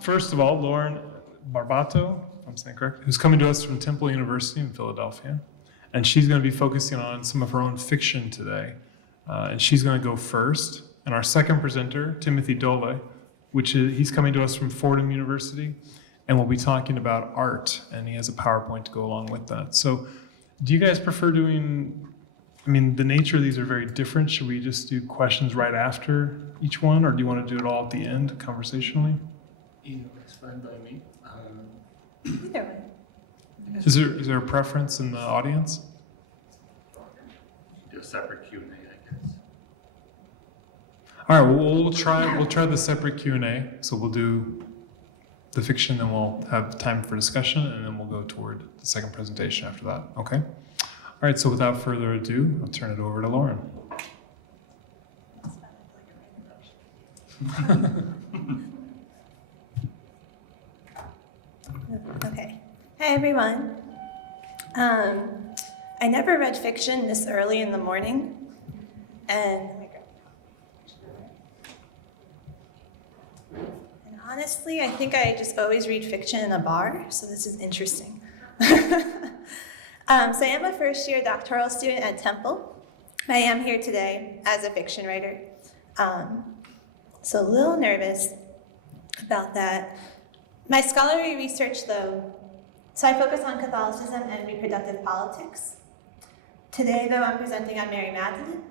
First of all, Lauren Barbato, if I'm saying correct, who's coming to us from Temple University in Philadelphia. And she's going to be focusing on some of her own fiction today. And she's going to go first. And our second presenter, Timothy Dulle, he's coming to us from Fordham University. And we'll be talking about art. And he has a PowerPoint to go along with that. So do you guys prefer doing, the nature of these are very different. Should we just do questions right after each one? Or do you want to do it all at the end, conversationally? It's fine by me. Either way. Is there a preference in the audience? Do a separate Q&A, I guess. All right, we'll try the separate Q&A. So we'll do the fiction, then we'll have time for discussion, and then we'll go toward the second presentation after that. Okay? All right, so without further ado, I'll turn it over to Lauren. Okay. Hi, everyone. I never read fiction this early in the morning, and honestly, I think I just always read fiction in a bar, so this is interesting. So I am a first-year doctoral student at Temple. I am here today as a fiction writer. So a little nervous about that. My scholarly research, though, so I focus on Catholicism and reproductive politics. Today, though, I'm presenting on Mary Magdalene.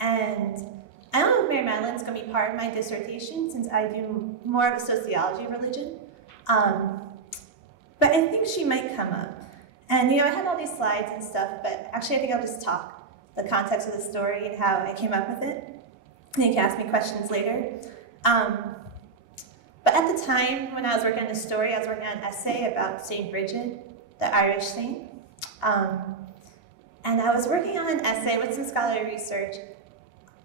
And I don't know if Mary Madeline's going to be part of my dissertation since I do more of a sociology of religion. But I think she might come up. And, I had all these slides and stuff, but actually I think I'll just talk the context of the story and how I came up with it. And you can ask me questions later. But at the time when I was working on the story, I was working on an essay about St. Bridget, the Irish saint. And I was working on an essay with some scholarly research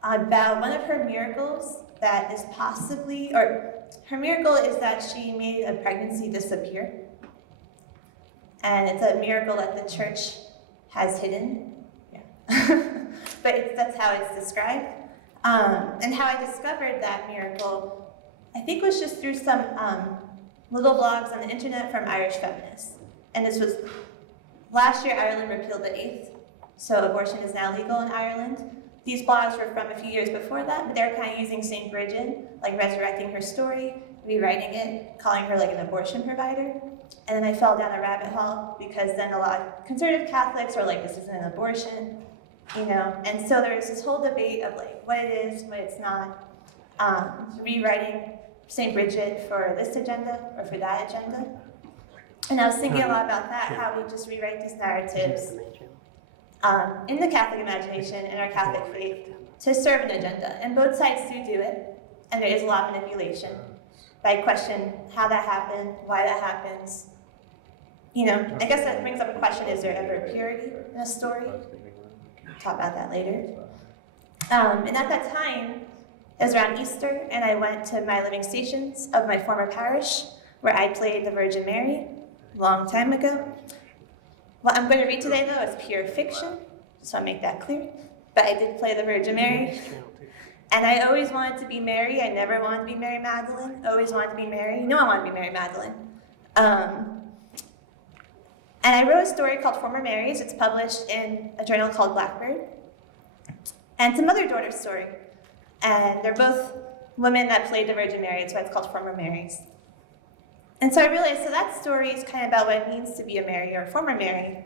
about one of her miracles that is possibly, or her miracle is that she made a pregnancy disappear. And it's a miracle that the church has hidden. Yeah. But that's how it's described. And how I discovered that miracle, I think, was just through some little blogs on the internet from Irish feminists. And this was last year. Ireland repealed the 8th, so abortion is now legal in Ireland. These blogs were from a few years before that, but they were kind of using St. Bridget, like resurrecting her story, rewriting it, calling her like an abortion provider. And then I fell down a rabbit hole because then a lot of conservative Catholics were like, this isn't an abortion, And so there was this whole debate of like what it is, what it's not, rewriting St. Bridget for this agenda or for that agenda. And I was thinking a lot about that, how we just rewrite these narratives in the Catholic imagination and our Catholic faith to serve an agenda. And both sides do it, and there is a lot of manipulation. But I question how that happened, why that happens. I guess that brings up a question, is there ever purity in a story? We'll talk about that later. And at that time, it was around Easter, and I went to my living stations of my former parish, where I played the Virgin Mary a long time ago. What I'm going to read today, though, is pure fiction, just want to make that clear. But I did play the Virgin Mary. And I always wanted to be Mary. I never wanted to be Mary Magdalene. Always wanted to be Mary. I wanted to be Mary Magdalene. And I wrote a story called Former Marys. It's published in a journal called Blackbird. And it's a mother-daughter story. And they're both women that played the Virgin Mary. That's why it's called Former Marys. And so I realized, so that story is kind of about what it means to be a Mary or a former Mary.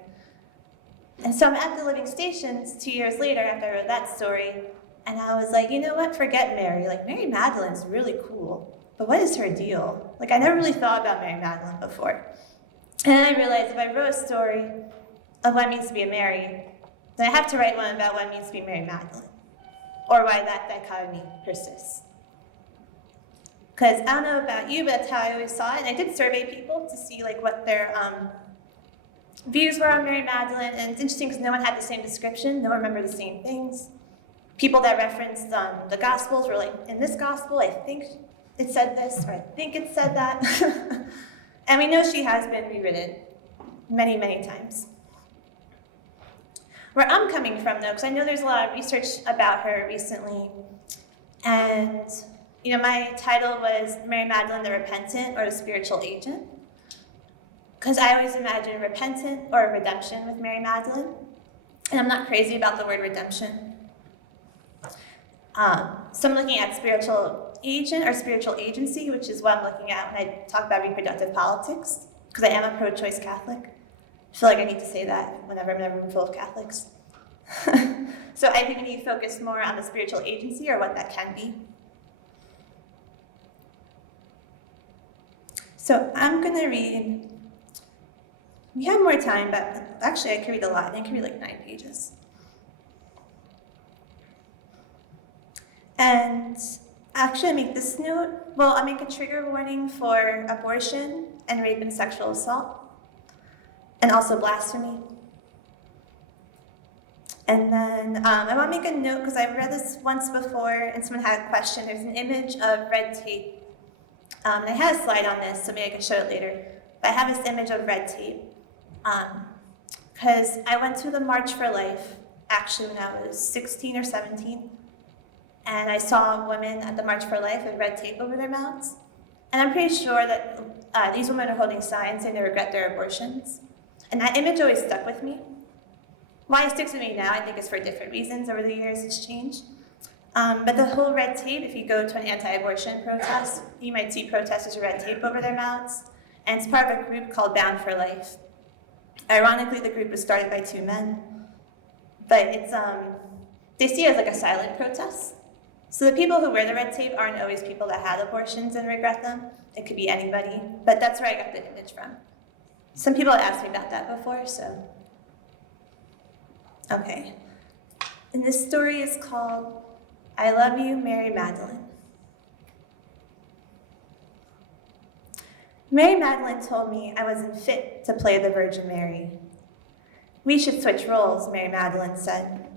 And so I'm at the living stations 2 years later after I wrote that story. And I was like, you know what, forget Mary. Like, Mary Magdalene's really cool, but what is her deal? Like, I never really thought about Mary Magdalene before. And then I realized if I wrote a story of what it means to be a Mary, then I have to write one about what it means to be Mary Magdalene, or why that dichotomy persists. Because I don't know about you, but that's how I always saw it. And I did survey people to see like what their views were on Mary Magdalene. And it's interesting because no one had the same description. No one remembered the same things. People that referenced the Gospels were like, in this Gospel, I think it said this, or I think it said that. And we know she has been rewritten many, many times. Where I'm coming from, though, because I know there's a lot of research about her recently, and my title was Mary Magdalene the Repentant or the Spiritual Agent, because I always imagine repentant or redemption with Mary Magdalene, and I'm not crazy about the word redemption. So I'm looking at spiritual agent or spiritual agency, which is what I'm looking at when I talk about reproductive politics, because I am a pro-choice Catholic. I feel like I need to say that whenever I'm in a room full of Catholics. So I think we need to focus more on the spiritual agency or what that can be. So I'm going to read, we have more time, but actually I could read a lot. I can read like 9 pages. And actually I make this note, I make a trigger warning for abortion and rape and sexual assault, and also blasphemy. And then I want to make a note, because I've read this once before and someone had a question. There's an image of red tape. And I had a slide on this, so maybe I can show it later. But I have this image of red tape. Because I went to the March for Life, actually when I was 16 or 17. And I saw women at the March for Life with red tape over their mouths. And I'm pretty sure that these women are holding signs saying they regret their abortions. And that image always stuck with me. Why it sticks with me now, I think, is for different reasons. Over the years, it's changed. But the whole red tape, if you go to an anti-abortion protest, you might see protesters with red tape over their mouths. And it's part of a group called Bound for Life. Ironically, the group was started by 2 men. But it's they see it as like a silent protest. So the people who wear the red tape aren't always people that had abortions and regret them. It could be anybody. But that's where I got the image from. Some people have asked me about that before, so. Okay. And this story is called I Love You, Mary Magdalene. Mary Magdalene told me I wasn't fit to play the Virgin Mary. We should switch roles, Mary Magdalene said.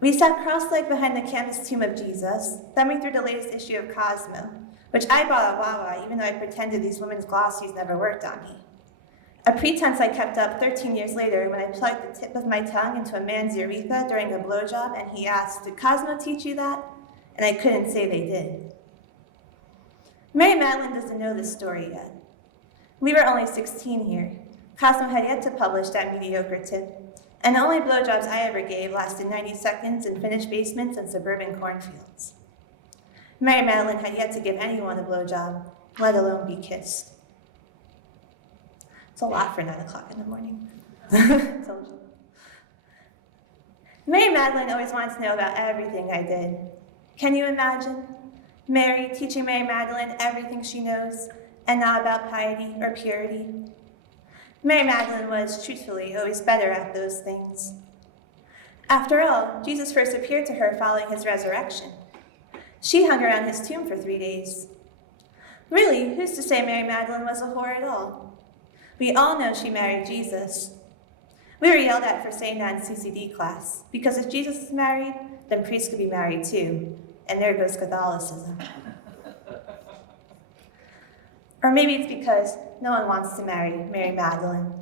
We sat cross-legged behind the canvas tomb of Jesus, thumbing through the latest issue of Cosmo, which I bought at Wawa, even though I pretended these women's glossies never worked on me. A pretense I kept up 13 years later when I plugged the tip of my tongue into a man's urethra during a blowjob, and he asked, "Did Cosmo teach you that?" And I couldn't say they did. Mary Madeline doesn't know this story yet. We were only 16 here. Cosmo had yet to publish that mediocre tip, and the only blowjobs I ever gave lasted 90 seconds in finished basements and suburban cornfields. Mary Madeline had yet to give anyone a blowjob, let alone be kissed. It's a lot for 9 o'clock in the morning. Told you. Mary Magdalene always wanted to know about everything I did. Can you imagine? Mary teaching Mary Magdalene everything she knows, and not about piety or purity. Mary Magdalene was, truthfully, always better at those things. After all, Jesus first appeared to her following his resurrection. She hung around his tomb for 3 days. Really, who's to say Mary Magdalene was a whore at all? We all know she married Jesus. We were yelled at for saying that in CCD class, because if Jesus is married, then priests could be married too, and there goes Catholicism. Or maybe it's because no one wants to marry Mary Magdalene.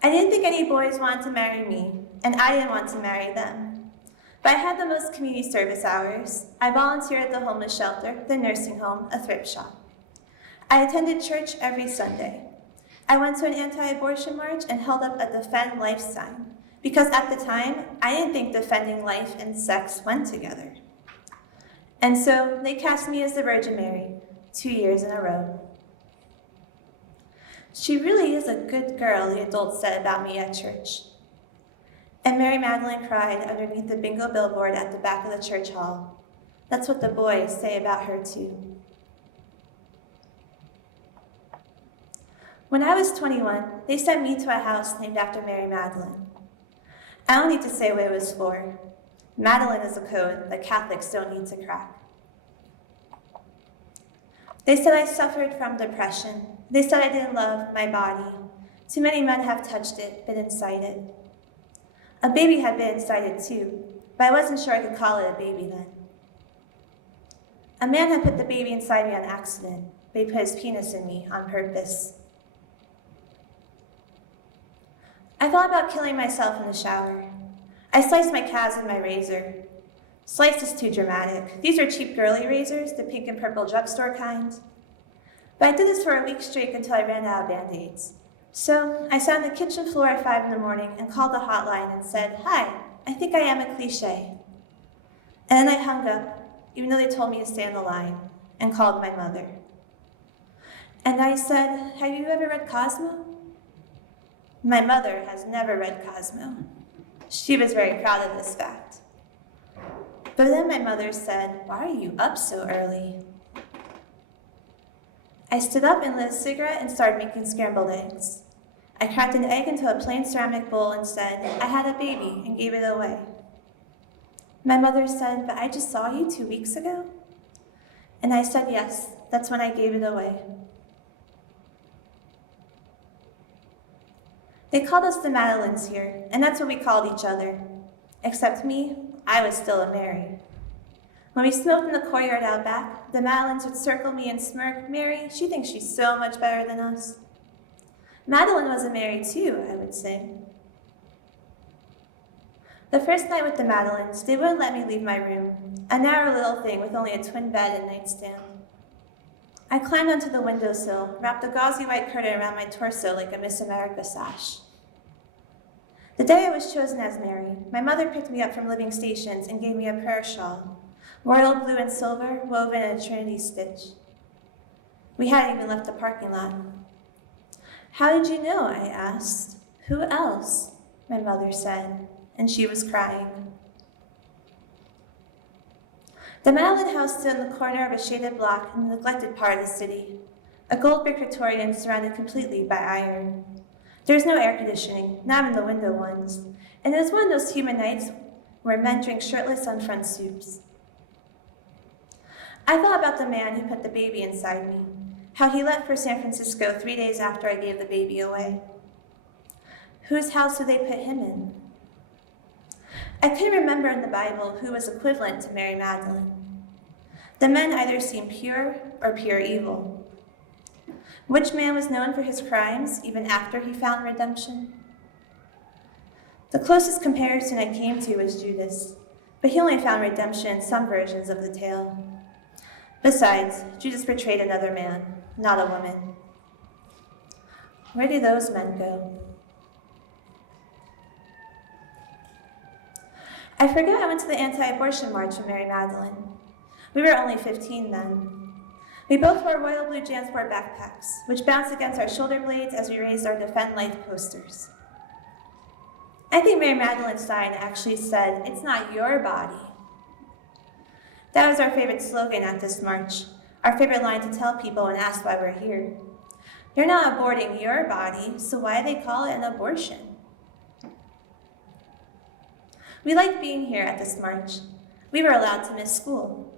I didn't think any boys wanted to marry me, and I didn't want to marry them. But I had the most community service hours. I volunteered at the homeless shelter, the nursing home, a thrift shop. I attended church every Sunday. I went to an anti-abortion march and held up a Defend Life sign, because at the time, I didn't think defending life and sex went together. And so they cast me as the Virgin Mary 2 years in a row. She really is a good girl, the adults said about me at church. And Mary Magdalene cried underneath the bingo billboard at the back of the church hall. That's what the boys say about her too. When I was 21, they sent me to a house named after Mary Magdalene. I don't need to say what it was for. Madeline is a code that Catholics don't need to crack. They said I suffered from depression. They said I didn't love my body. Too many men have touched it, been inside it. A baby had been inside it too, but I wasn't sure I could call it a baby then. A man had put the baby inside me on accident, but he put his penis in me on purpose. I thought about killing myself in the shower. I sliced my calves with my razor. Slice is too dramatic. These are cheap girly razors, the pink and purple drugstore kind. But I did this for a week straight until I ran out of Band-Aids. So I sat on the kitchen floor at 5 in the morning and called the hotline and said, "Hi, I think I am a cliche." And then I hung up, even though they told me to stay on the line, and called my mother. And I said, "Have you ever read Cosmo?" My mother has never read Cosmo. She was very proud of this fact. But then my mother said, "Why are you up so early?" I stood up and lit a cigarette and started making scrambled eggs. I cracked an egg into a plain ceramic bowl and said, "I had a baby," and gave it away. My mother said, "But I just saw you 2 weeks ago?" And I said, "Yes, that's when I gave it away." They called us the Madelyns here, and that's what we called each other. Except me, I was still a Mary. When we smoked in the courtyard out back, the Madelyns would circle me and smirk, "Mary, she thinks she's so much better than us." Madeline was a Mary too, I would say. The first night with the Madelyns, they wouldn't let me leave my room, a narrow little thing with only a twin bed and nightstand. I climbed onto the windowsill, wrapped a gauzy white curtain around my torso like a Miss America sash. The day I was chosen as Mary, my mother picked me up from living stations and gave me a prayer shawl, royal blue and silver, woven in a Trinity stitch. We hadn't even left the parking lot. "How did you know?" I asked. "Who else?" my mother said, and she was crying. The Madeline house stood in the corner of a shaded block in the neglected part of the city, a gold brick Victorian surrounded completely by iron. There was no air conditioning, not in the window ones, and it was one of those humid nights where men drink shirtless on front stoops. I thought about the man who put the baby inside me, how he left for San Francisco 3 days after I gave the baby away. Whose house would they put him in? I couldn't remember in the Bible who was equivalent to Mary Magdalene. The men either seemed pure or pure evil. Which man was known for his crimes even after he found redemption? The closest comparison I came to was Judas, but he only found redemption in some versions of the tale. Besides, Judas betrayed another man, not a woman. Where do those men go? I forget I went to the anti-abortion march with Mary Madeline. We were only 15 then. We both wore royal blue JanSport backpacks, which bounced against our shoulder blades as we raised our Defend Life posters. I think Mary Magdalene's sign actually said, "It's not your body." That was our favorite slogan at this march, our favorite line to tell people when asked why we're here. You're not aborting your body, so why do they call it an abortion? We liked being here at this march. We were allowed to miss school.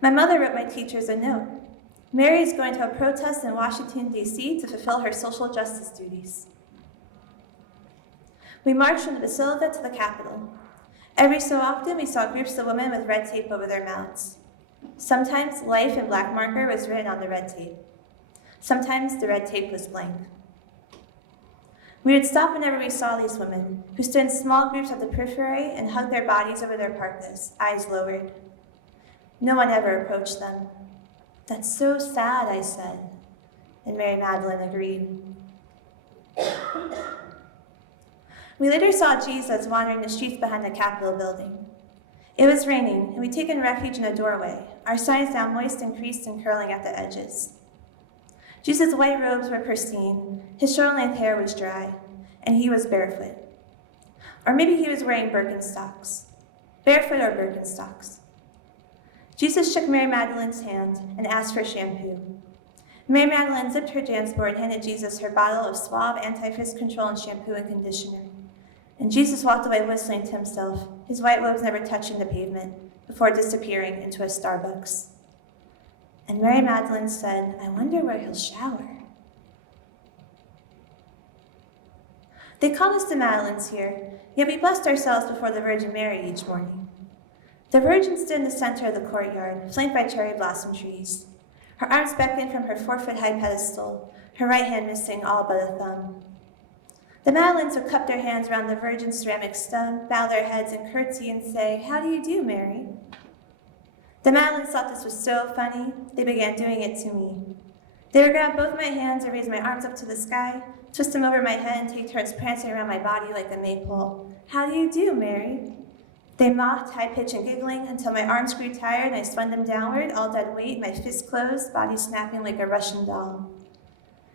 My mother wrote my teachers a note. Mary is going to a protest in Washington, D.C. to fulfill her social justice duties. We marched from the Basilica to the Capitol. Every so often, we saw groups of women with red tape over their mouths. Sometimes life in black marker was written on the red tape. Sometimes the red tape was blank. We would stop whenever we saw these women, who stood in small groups at the periphery and hugged their bodies over their parkas, eyes lowered. No one ever approached them. "That's so sad," I said, and Mary Magdalene agreed. We later saw Jesus wandering the streets behind the Capitol building. It was raining, and we'd taken refuge in a doorway, our signs now moist and creased and curling at the edges. Jesus' white robes were pristine, his shoulder-length hair was dry, and he was barefoot. Or maybe he was wearing Birkenstocks. Barefoot or Birkenstocks. Jesus shook Mary Magdalene's hand and asked for shampoo. Mary Magdalene zipped her JanSport and handed Jesus her bottle of Suave anti-frizz control and shampoo and conditioner. And Jesus walked away whistling to himself, his white robes never touching the pavement, before disappearing into a Starbucks. And Mary Magdalene said, "I wonder where he'll shower." They called us the Madelyns here, yet we blessed ourselves before the Virgin Mary each morning. The Virgin stood in the center of the courtyard, flanked by cherry blossom trees. Her arms beckoned from her 4-foot-high pedestal, her right hand missing all but a thumb. The Madelyns would cup their hands around the Virgin's ceramic stone, bow their heads and curtsy and say, "How do you do, Mary?" The Madelyns thought this was so funny, they began doing it to me. They would grab both my hands and raise my arms up to the sky, twist them over my head and take turns prancing around my body like a maypole. "How do you do, Mary?" They mocked, high-pitched and giggling until my arms grew tired and I swung them downward, all dead weight, my fists closed, body snapping like a Russian doll.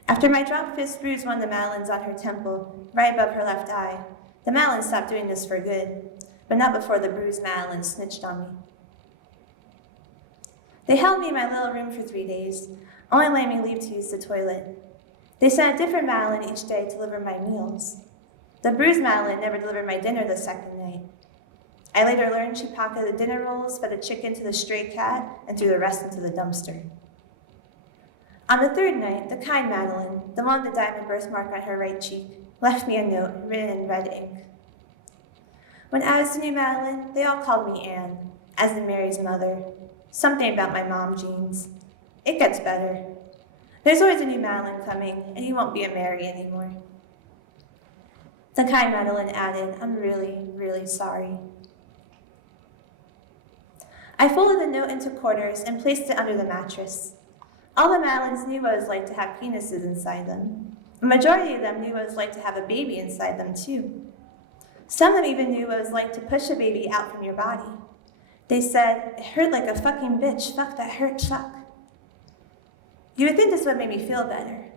After my dropped fist bruised one of the Madelyns on her temple, right above her left eye, the Madelyns stopped doing this for good, but not before the bruised Madeline snitched on me. They held me in my little room for 3 days, only letting me leave to use the toilet. They sent a different Madeline each day to deliver my meals. The bruised Madeline never delivered my dinner the second night. I later learned she pocketed the dinner rolls, fed a chicken to the stray cat, and threw the rest into the dumpster. On the third night, the kind Madeline, the one with the diamond birthmark on her right cheek, left me a note written in red ink. When I was the new Madeline, they all called me Anne, as in Mary's mother. Something about my mom genes. It gets better. There's always a new Madeline coming, and you won't be a Mary anymore. The kind Madeline added, "I'm really, really sorry." I folded the note into quarters and placed it under the mattress. All the Madelyns knew what it was like to have penises inside them. A majority of them knew what it was like to have a baby inside them, too. Some of them even knew what it was like to push a baby out from your body. They said, "It hurt like a fucking bitch. Fuck, that hurt, fuck." You would think this would make me feel better.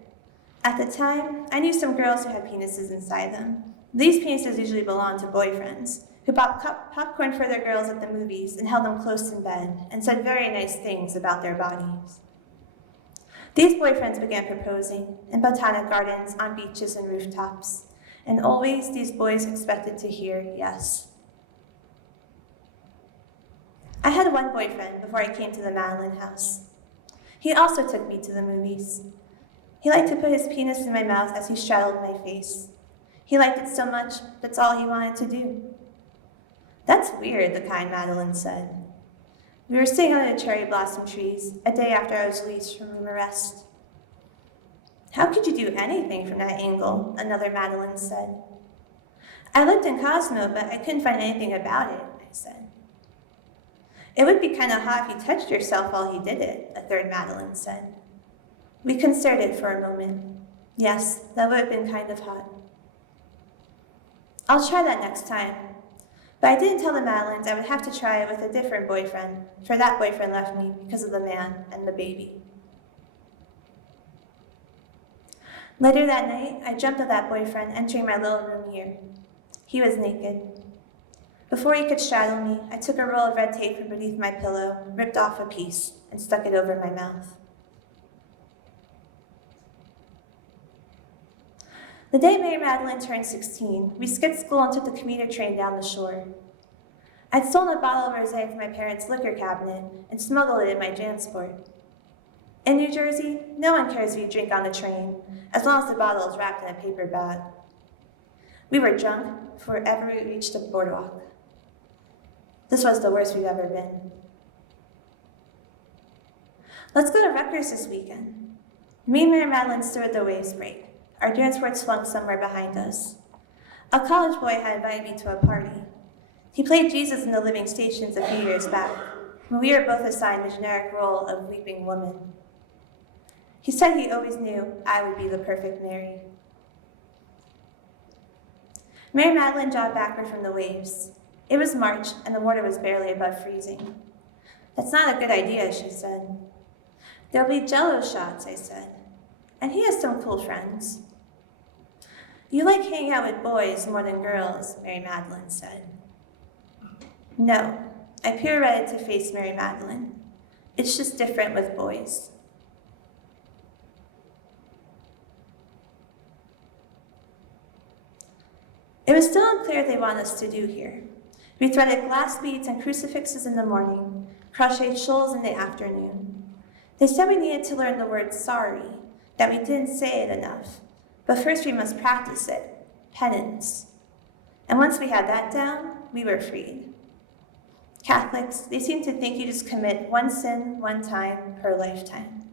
At the time, I knew some girls who had penises inside them. These penises usually belonged to boyfriends, who bought popcorn for their girls at the movies and held them close in bed and said very nice things about their bodies. These boyfriends began proposing in botanic gardens, on beaches and rooftops, and always these boys expected to hear yes. I had one boyfriend before I came to the Madeline house. He also took me to the movies. He liked to put his penis in my mouth as he straddled my face. He liked it so much, that's all he wanted to do. "That's weird," the kind Madeline said. We were sitting under the cherry blossom trees, a day after I was released from room arrest. "How could you do anything from that angle?" another Madeline said. "I looked in Cosmo, but I couldn't find anything about it," I said. "It would be kind of hot if you touched yourself while he did it," a third Madeline said. We considered for a moment. Yes, that would have been kind of hot. "I'll try that next time." But I didn't tell the Madelyns I would have to try it with a different boyfriend, for that boyfriend left me because of the man and the baby. Later that night, I dreamt of that boyfriend entering my little room here. He was naked. Before he could straddle me, I took a roll of red tape from beneath my pillow, ripped off a piece, and stuck it over my mouth. The day Mary Magdalene turned 16, we skipped school and took the commuter train down the shore. I'd stolen a bottle of rosé from my parents' liquor cabinet and smuggled it in my JanSport. In New Jersey, no one cares if you drink on the train, as long as the bottle is wrapped in a paper bag. We were drunk before ever we reached the boardwalk. This was the worst we've ever been. "Let's go to Rutgers this weekend." Me and Mary Madeline stood at the waves break. Our JanSports flung somewhere behind us. A college boy had invited me to a party. He played Jesus in the Living Stations a few years back, when we were both assigned the generic role of weeping woman. He said he always knew I would be the perfect Mary. Mary Madeline jogged backward from the waves. It was March, and the water was barely above freezing. "That's not a good idea," she said. "There'll be Jell-O shots," I said. "And he has some cool friends." "You like hanging out with boys more than girls," Mary Madeline said. No, I pirouetted to face Mary Madeline. It's just different with boys. It was still unclear what they wanted us to do here. We threaded glass beads and crucifixes in the morning, crocheted shawls in the afternoon. They said we needed to learn the word sorry, that we didn't say it enough, but first we must practice it, penance. And once we had that down, we were freed. Catholics, they seem to think you just commit one sin one time per lifetime.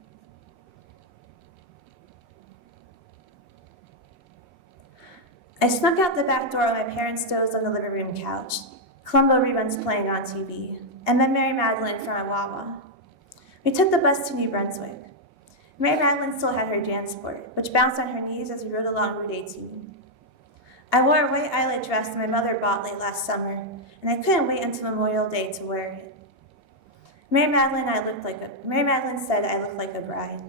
I snuck out the back door while my parents dozed on the living room couch. Columbo reruns playing on TV, and then Mary Magdalene from a Wawa. We took the bus to New Brunswick. Mary Magdalene still had her JanSport, which bounced on her knees as we rode along Route 18. I wore a white eyelet dress that my mother bought late last summer, and I couldn't wait until Memorial Day to wear it. Mary Magdalene said I looked like a bride.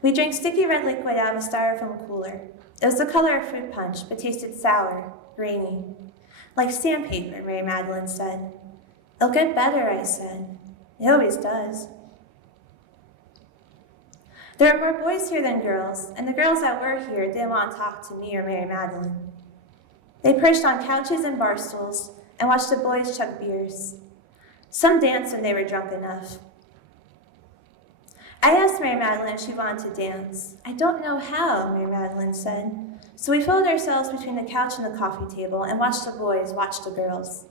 We drank sticky red liquid out of a styrofoam cooler. It was the color of fruit punch, but tasted sour, grainy. Like sandpaper, Mary Magdalene said. It'll get better, I said. It always does. There were more boys here than girls, and the girls that were here didn't want to talk to me or Mary Magdalene. They perched on couches and bar stools and watched the boys chug beers. Some danced when they were drunk enough. I asked Mary Magdalene if she wanted to dance. I don't know how, Mary Magdalene said. So we folded ourselves between the couch and the coffee table and watched the boys watch the girls.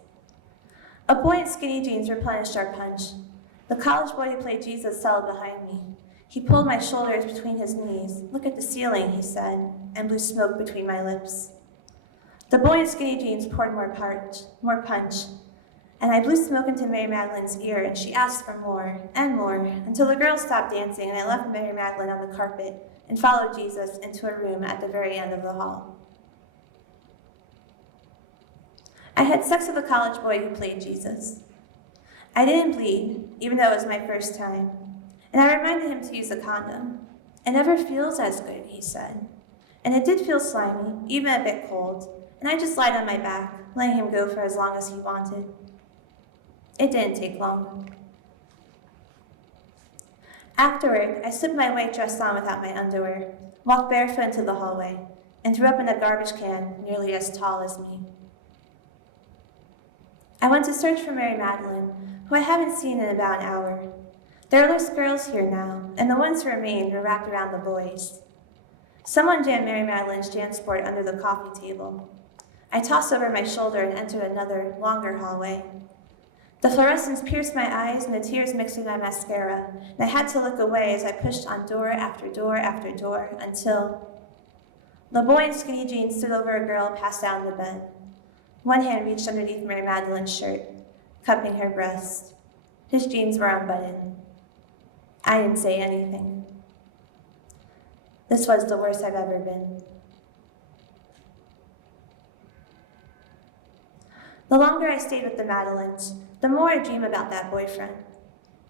A boy in skinny jeans replenished our punch. The college boy who played Jesus settled behind me. He pulled my shoulders between his knees. Look at the ceiling, he said, and blew smoke between my lips. The boy in skinny jeans poured more punch, and I blew smoke into Mary Magdalene's ear, and she asked for more and more, until the girls stopped dancing, and I left Mary Magdalene on the carpet and followed Jesus into a room at the very end of the hall. I had sex with a college boy who played Jesus. I didn't bleed, even though it was my first time, and I reminded him to use a condom. It never feels as good, he said. And it did feel slimy, even a bit cold, and I just lied on my back, letting him go for as long as he wanted. It didn't take long. Afterward, I slipped my white dress on without my underwear, walked barefoot into the hallway, and threw up in a garbage can nearly as tall as me. I went to search for Mary Magdalene, who I haven't seen in about an hour. There are less girls here now, and the ones who remained were wrapped around the boys. Someone jammed Mary Magdalene's JanSport under the coffee table. I tossed over my shoulder and entered another, longer hallway. The fluorescence pierced my eyes and the tears mixed with my mascara, and I had to look away as I pushed on door after door after door until the boy in skinny jeans stood over a girl passed out in the bed. One hand reached underneath Mary Magdalene's shirt, cupping her breast. His jeans were unbuttoned. I didn't say anything. This was the worst I've ever been. The longer I stayed with the Madelines, the more I dream about that boyfriend.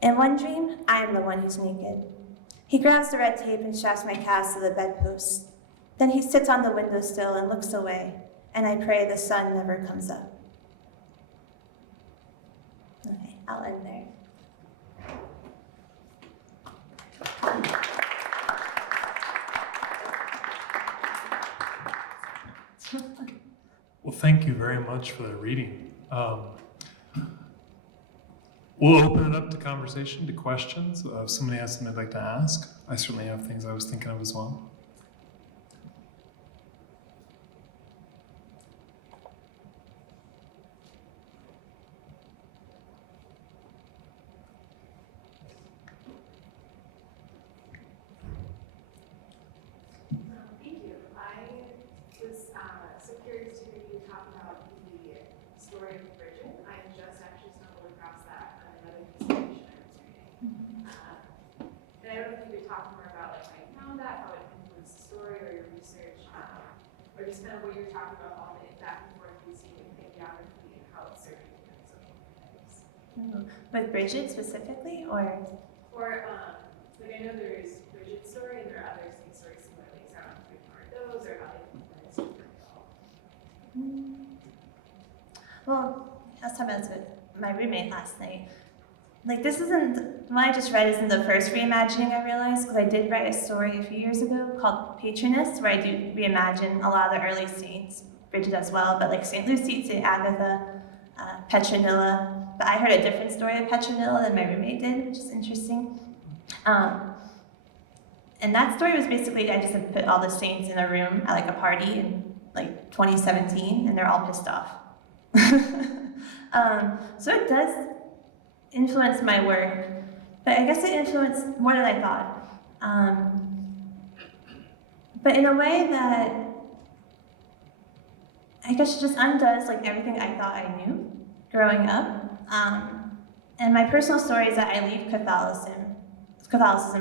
In one dream, I am the one who's naked. He grabs the red tape and straps my calves to the bedpost. Then he sits on the windowsill and looks away, and I pray the sun never comes up. Okay, I'll end there. Well, thank you very much for the reading. We'll open it up to conversation, to questions. If somebody has something they'd like to ask, I certainly have things I was thinking of as well. Thank you. I was so curious to hear you talk about the story of Bridget. I just actually stumbled across that on another presentation I was reading. And I don't know if you could talk more about like how you found that, how it influenced the story or your research, or just kind of what you're talking about all the back and forth you see in geography and how it's serving different social dynamics. With Bridget specifically, or? Like I know there's Bridget's story and there are other stories similarly. So I don't know if you've heard those or how they influence different at all. Well, I was talking about this with my roommate last night. Like, this isn't, what I just read isn't the first reimagining I realized, because I did write a story a few years ago called Patroness, where I do reimagine a lot of the early saints, Bridget as well, but like St. Lucy, St. Agatha, Petronilla. But I heard a different story of Petronilla than my roommate did, which is interesting. And that story was basically, I just had put all the saints in a room at like a party in like 2017, and they're all pissed off. So it does influence my work, but I guess it influenced more than I thought. But in a way that I guess, just undoes like everything I thought I knew growing up. And my personal story is that I leave Catholicism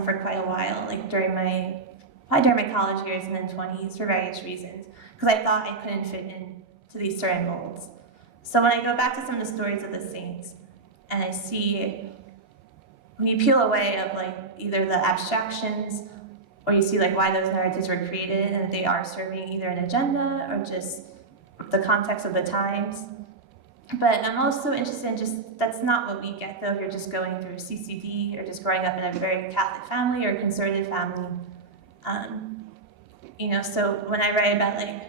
for quite a while, like probably during my college years and then 20s for various reasons, because I thought I couldn't fit into these certain molds. So when I go back to some of the stories of the saints, and I see, when you peel away of like either the abstractions, or you see like why those narratives were created, and they are serving either an agenda or just the context of the times. But I'm also interested in just, that's not what we get though if you're just going through CCD or just growing up in a very Catholic family or conservative family. So when I write about like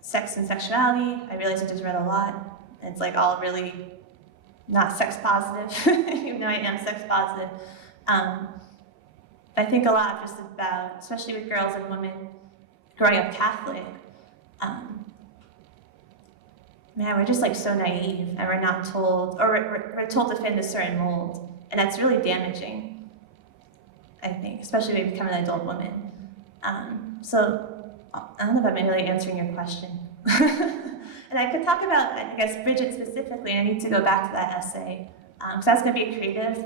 sex and sexuality, I realize I just read a lot. It's like all really not sex positive, even though I am sex positive. I think a lot just about, especially with girls and women growing up Catholic, we're just like so naive, and we're not told, or we're told to fit in a certain mold, and that's really damaging, I think, especially when you become an adult woman. So I don't know if I'm really answering your question. And I could talk about, I guess, Bridget specifically, and I need to go back to that essay, because that's going to be a creative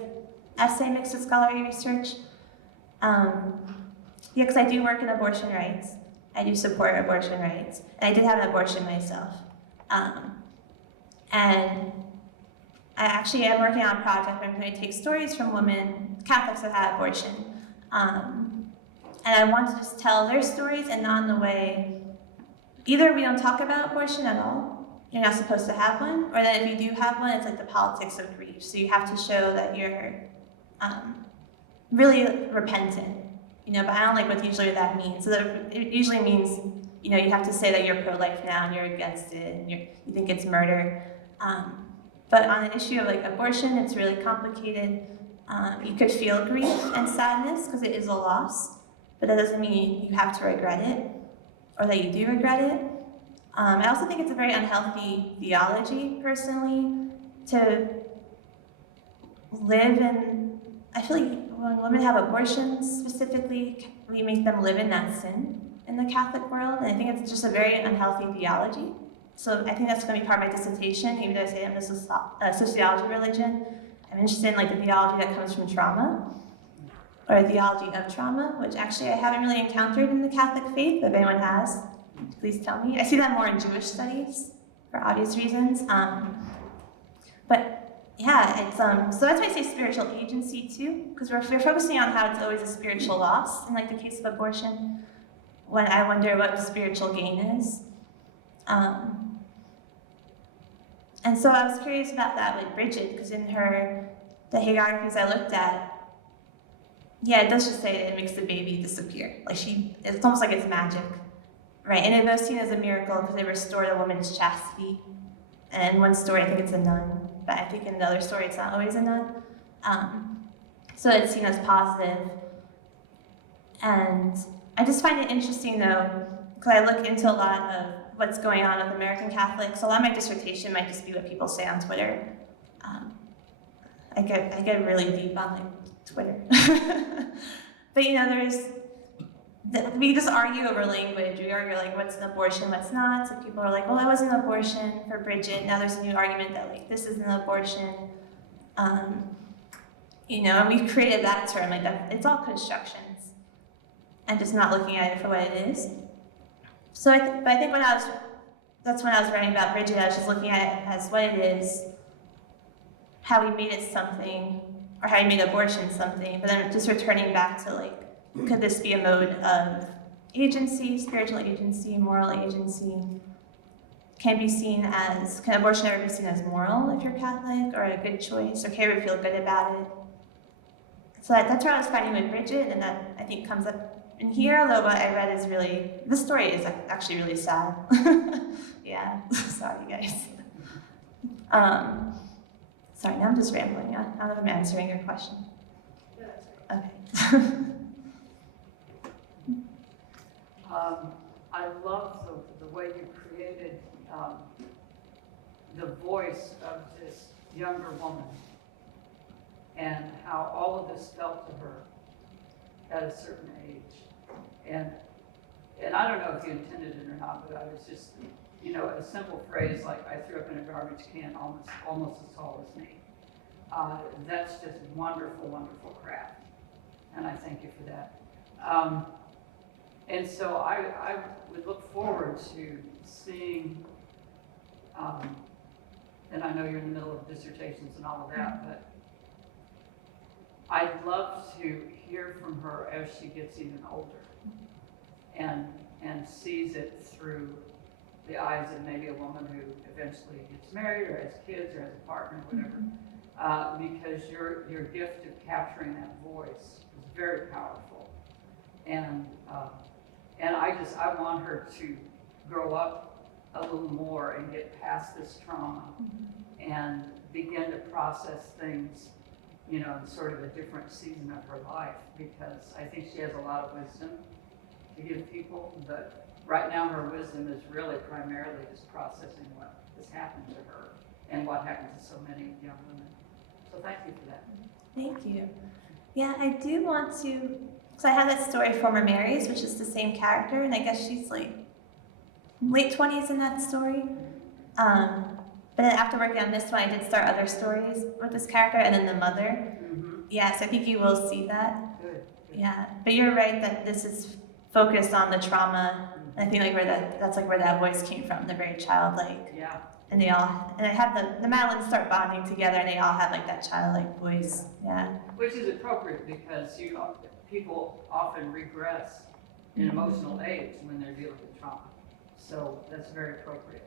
essay mixed with scholarly research. Because I do work in abortion rights. I do support abortion rights, and I did have an abortion myself. And I actually am working on a project where I'm going to take stories from women, Catholics that had abortion, and I want to just tell their stories and not in the way, either we don't talk about abortion at all, you're not supposed to have one, or that if you do have one, it's like the politics of grief. So you have to show that you're really repentant, but I don't like what usually that means. So that it usually means, you have to say that you're pro-life now and you're against it and you think it's murder. But on an issue of like abortion, it's really complicated. You could feel grief and sadness because it is a loss, but that doesn't mean you have to regret it or that you do regret it. I also think it's a very unhealthy theology, personally, to live in. I feel like when women have abortions specifically, we make them live in that sin in the Catholic world, and I think it's just a very unhealthy theology. So I think that's going to be part of my dissertation, even though I say I'm a sociology of religion. I'm interested in like the theology that comes from trauma, or a theology of trauma, which actually I haven't really encountered in the Catholic faith, but if anyone has, please tell me. I see that more in Jewish studies, for obvious reasons. But yeah, it's so that's why I say spiritual agency too, because we're focusing on how it's always a spiritual loss in like the case of abortion, when I wonder what spiritual gain is. And so I was curious about that with Bridget, because in the hagiographies I looked at, it does just say that it makes the baby disappear. Like it's almost like it's magic, right? And it was seen as a miracle because they restored a woman's chastity. And in one story, I think it's a nun, but I think in the other story, it's not always a nun. So it's seen as positive. And I just find it interesting, though, because I look into a lot of what's going on with American Catholics. A lot of my dissertation might just be what people say on Twitter. I get really deep on like Twitter. But we just argue over language. We argue like what's an abortion, what's not. So people are like, well, it was an abortion for Bridget. Now there's a new argument that like this is an abortion. And we've created that term like that. It's all constructions, and just not looking at it for what it is. So I think that's when I was writing about Bridget, I was just looking at it as what it is, how we made it something, or how we made abortion something, but then just returning back to like, could this be a mode of agency, spiritual agency, moral agency? Can abortion ever be seen as moral if you're Catholic, or a good choice, or can you ever feel good about it? So that's what I was finding with Bridget, and that I think comes up in here, although what I read is really, the story is actually really sad. Yeah, sorry guys. Sorry, now I'm just rambling. I don't know if I'm answering your question. Yeah, that's right. Okay. I love the way you created the voice of this younger woman and how all of this felt to her at a certain age. And I don't know if you intended it or not, but I was just you know, a simple phrase like, I threw up in a garbage can almost as tall as me. That's just wonderful, wonderful craft. And I thank you for that. And so I would look forward to seeing, and I know you're in the middle of dissertations and all of that, but I'd love to hear from her as she gets even older and sees it through the eyes of maybe a woman who eventually gets married or has kids or has a partner, whatever. Because your gift of capturing that voice is very powerful. And I want her to grow up a little more and get past this trauma and begin to process things, you know, in sort of a different season of her life, because I think she has a lot of wisdom to give people, but right now her wisdom is really primarily just processing what has happened to her and what happened to so many young women. So thank you for that. Thank you. Yeah, I do want to, because I have that story, Former Marys, which is the same character, and I guess she's like late 20s in that story. But then after working on this one, I did start other stories with this character, and then the mother. Yes, I think you will see that. Good. Yeah, but you're right that this is focused on the trauma. And I think like that's like where that voice came from, the very childlike. Yeah. And they all, and I have the Madeline start bonding together, and they all have like that childlike voice. Yeah. Which is appropriate because people often regress in emotional age when they're dealing with trauma. So that's very appropriate.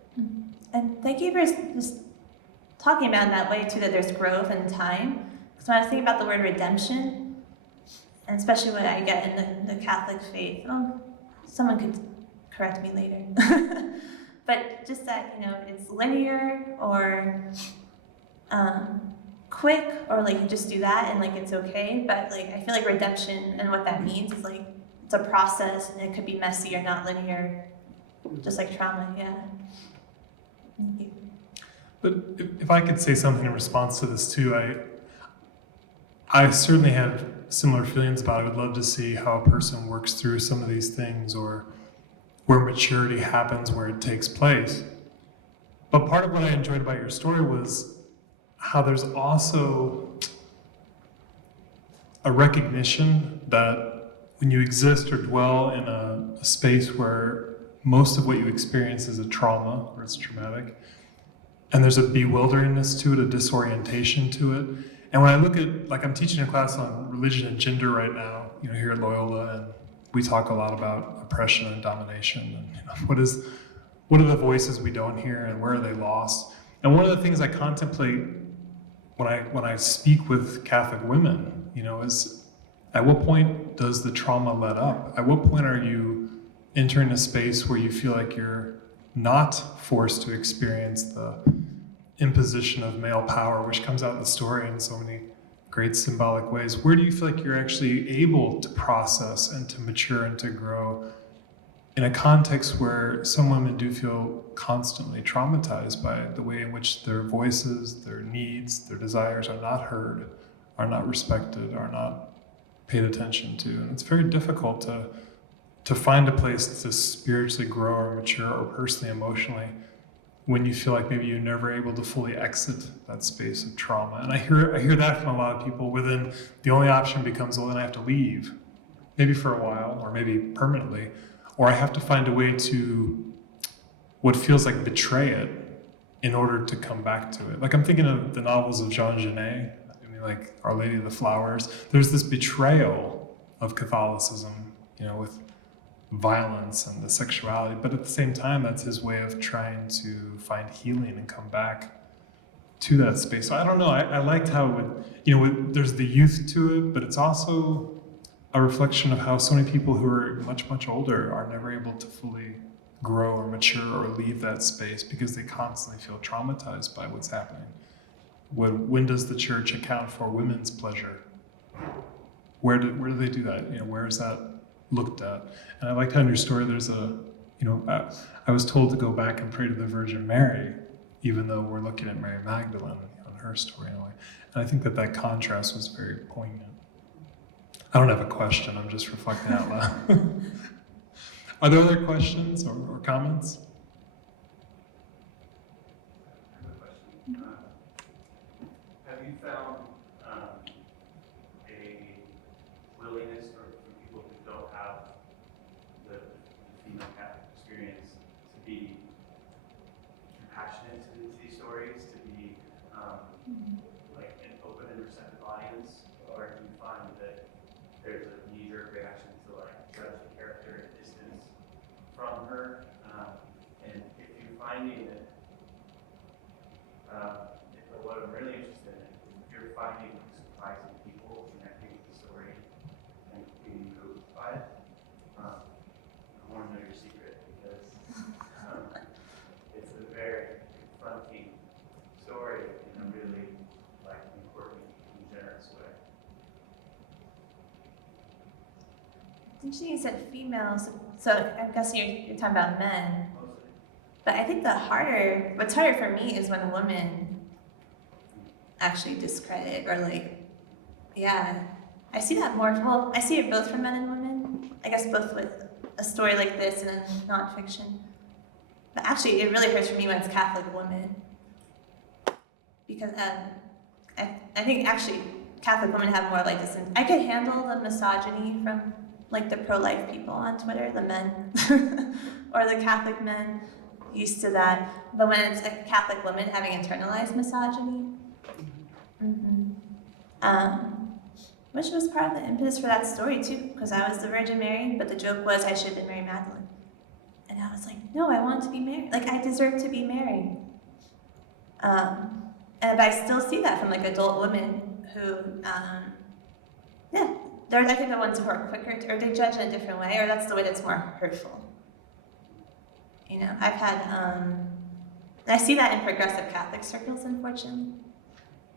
And thank you for just talking about it in that way too, that there's growth and time. Because when I was thinking about the word redemption, and especially what I get in the Catholic faith, someone could correct me later. But just that, you know, it's linear or quick, or like you just do that and like it's okay. But like I feel like redemption and what that means is like it's a process, and it could be messy or not linear, just like trauma. Yeah. Thank you. But if I could say something in response to this too, I certainly have similar feelings about it. I would love to see how a person works through some of these things, or where maturity happens, where it takes place. But part of what I enjoyed about your story was how there's also a recognition that when you exist or dwell in a space where most of what you experience is a trauma or it's traumatic, and there's a bewilderingness to it, a disorientation to it. And when I look at, like I'm teaching a class on religion and gender right now, you know, here at Loyola, and we talk a lot about oppression and domination, and you know, what are the voices we don't hear, and where are they lost? And one of the things I contemplate when I speak with Catholic women, you know, is at what point does the trauma let up? At what point are you entering a space where you feel like you're not forced to experience the imposition of male power, which comes out in the story in so many great symbolic ways? Where do you feel like you're actually able to process and to mature and to grow in a context where some women do feel constantly traumatized by the way in which their voices, their needs, their desires are not heard, are not respected, are not paid attention to? And it's very difficult to find a place to spiritually grow or mature, or personally, emotionally, when you feel like maybe you're never able to fully exit that space of trauma. And I hear that from a lot of people, where then the only option becomes, well, then I have to leave, maybe for a while, or maybe permanently, or I have to find a way to what feels like betray it in order to come back to it. Like I'm thinking of the novels of Jean Genet, I mean, like Our Lady of the Flowers. There's this betrayal of Catholicism, you know, with violence and the sexuality, but at the same time, that's his way of trying to find healing and come back to that space. So I don't know, I liked how it would, you know, there's the youth to it, but it's also a reflection of how so many people who are much, much older are never able to fully grow or mature or leave that space because they constantly feel traumatized by what's happening. When does the church account for women's pleasure? Where do they do that? You know, where is that looked at? And I liked how in your story there's I was told to go back and pray to the Virgin Mary, even though we're looking at Mary Magdalene on her story in a way. And I think that contrast was very poignant. I don't have a question, I'm just reflecting out loud. Are there other questions or comments? Have you found a willingness for people who don't have the female Catholic experience to be compassionate to these stories, to be like an open and receptive audience, or do you find that there's a knee-jerk reaction to like judge the character at distance from her? And if you're finding that, what I'm really interested in, if you're finding surprising people connecting with the story and being moved by it, I want to know your secret because it's a very confronting story in a really like important and generous way. It's interesting you said females, so I'm guessing you're talking about men. Mostly. But I think what's harder for me is when a woman actually discredit or like, yeah, I see that more. Well, I see it both from men and women. I guess both with a story like this and then nonfiction. But actually, it really hurts for me when it's Catholic women. Because I think actually Catholic women have more like this. I could handle the misogyny from like the pro-life people on Twitter, the men, or the Catholic men used to that. But when it's a Catholic woman having internalized misogyny, which was part of the impetus for that story too, because I was the Virgin Mary, but the joke was I should have been Mary Magdalene. And I was like, no, I want to be married. Like, I deserve to be married. And I still see that from like adult women who, they're I think the ones who are quicker, or they judge in a different way, or that's the way that's more hurtful. You know, I've had, I see that in progressive Catholic circles, unfortunately.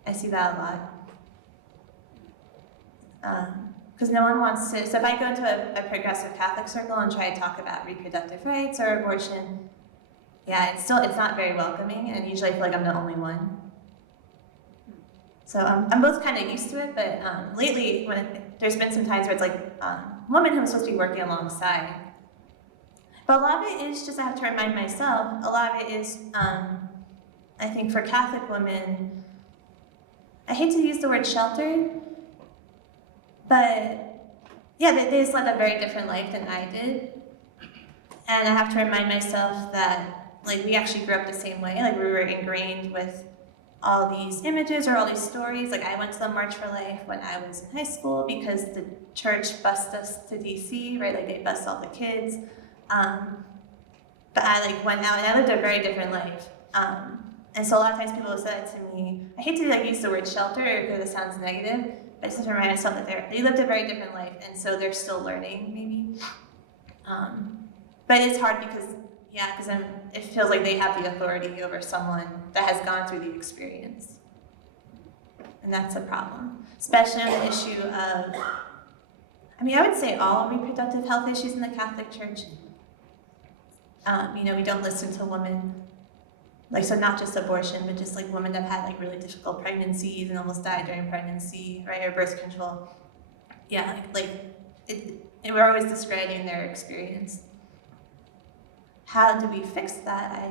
I see that a lot. Because no one wants to, so if I go into a progressive Catholic circle and try to talk about reproductive rights or abortion, yeah, it's not very welcoming, and usually I feel like I'm the only one. So I'm both kind of used to it, but lately, there's been some times where it's like women who I'm supposed to be working alongside. But a lot of it is just, I have to remind myself, a lot of it is, I think for Catholic women, I hate to use the word sheltered, but yeah, they just led a very different life than I did. And I have to remind myself that, like, we actually grew up the same way. Like, we were ingrained with all these images or all these stories. Like, I went to the March for Life when I was in high school because the church bused us to DC, right? Like, they bused all the kids. But I, like, went out and I lived a very different life. And so a lot of times people have said to me, I hate to like use the word shelter because it sounds negative, but I just have to remind myself that they lived a very different life, and so they're still learning, maybe. But it's hard because it feels like they have the authority over someone that has gone through the experience. And that's a problem, especially on the issue of, I would say all reproductive health issues in the Catholic Church. We don't listen to women. Like, so not just abortion, but just like women that have had like really difficult pregnancies and almost died during pregnancy, right, or birth control. Yeah, and we're always discrediting their experience. How do we fix that?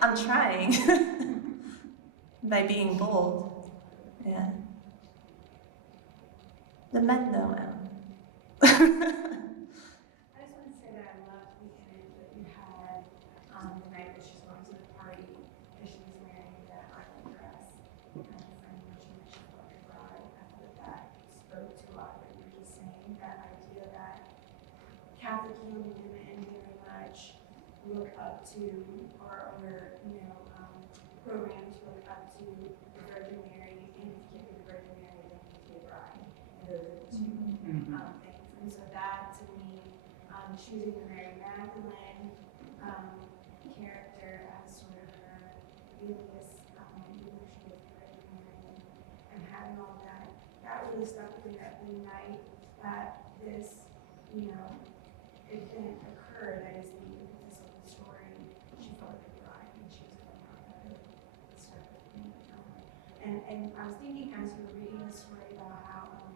I'm trying by being bold. Yeah. The men know. I just want to say that I loved the image that you had the night that she's going to the party, that she was wearing that island dress, and the friend mentioned that she felt like a bride. I thought that spoke to a lot of what you were just saying, that idea that Catholic healing women very much look up to, or programmed to look up to the Virgin Mary, and if you can't be the Virgin Mary, then you can be a bride. And those are the two things. And so that, to me, choosing the Mary Magdalene character as sort of her alias, even though she was the Virgin Mary, and having all that really stuck with me, that the night that this, event occurred, that is the impetus of the story, she felt like a bride, and she was going out that really stuck with me. And I was thinking as you were reading the story about how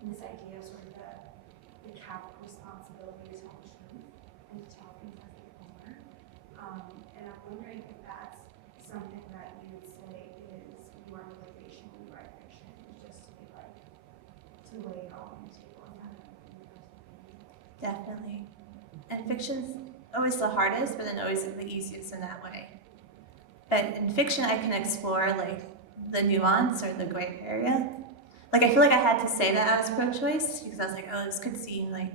this idea of sort of the Catholic responsibility to tell the truth and to tell things as they are. And I'm wondering if that's something that you would say is your motivation when you write fiction, is just to be like, to lay it all on the table and have it. Definitely. And fiction's always the hardest, but then always the easiest in that way. But in fiction, I can explore like the nuance or the gray area. Like I feel like I had to say that I was pro-choice because I was like, oh, this could seem like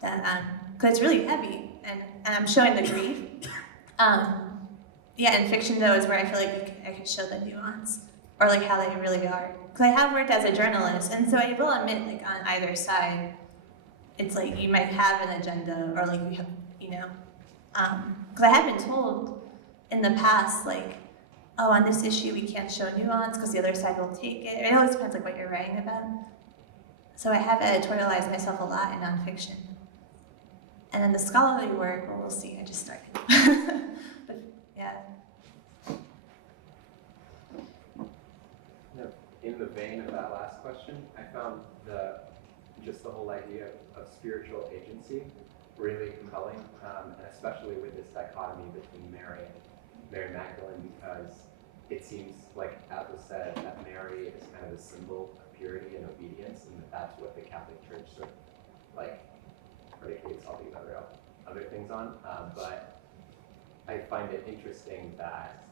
that, because it's really heavy, and I'm showing the grief. Yeah, in fiction though is where I feel like I could show the nuance or like how they really are. Because I have worked as a journalist, and so I will admit, like on either side, it's like you might have an agenda or like you have, you know, because I have been told in the past, like, oh, on this issue we can't show nuance because the other side will take it. It always depends like what you're writing about. So I have editorialized myself a lot in nonfiction. And then the scholarly work, well, we'll see. I just started. But yeah. In the vein of that last question, I found just the whole idea of spiritual agency really compelling, and especially with this dichotomy between Mary and Mary Magdalene, because it seems like, as was said, that Mary is kind of a symbol of purity and obedience, and that's what the Catholic Church sort of like predicates all these other things on. But I find it interesting that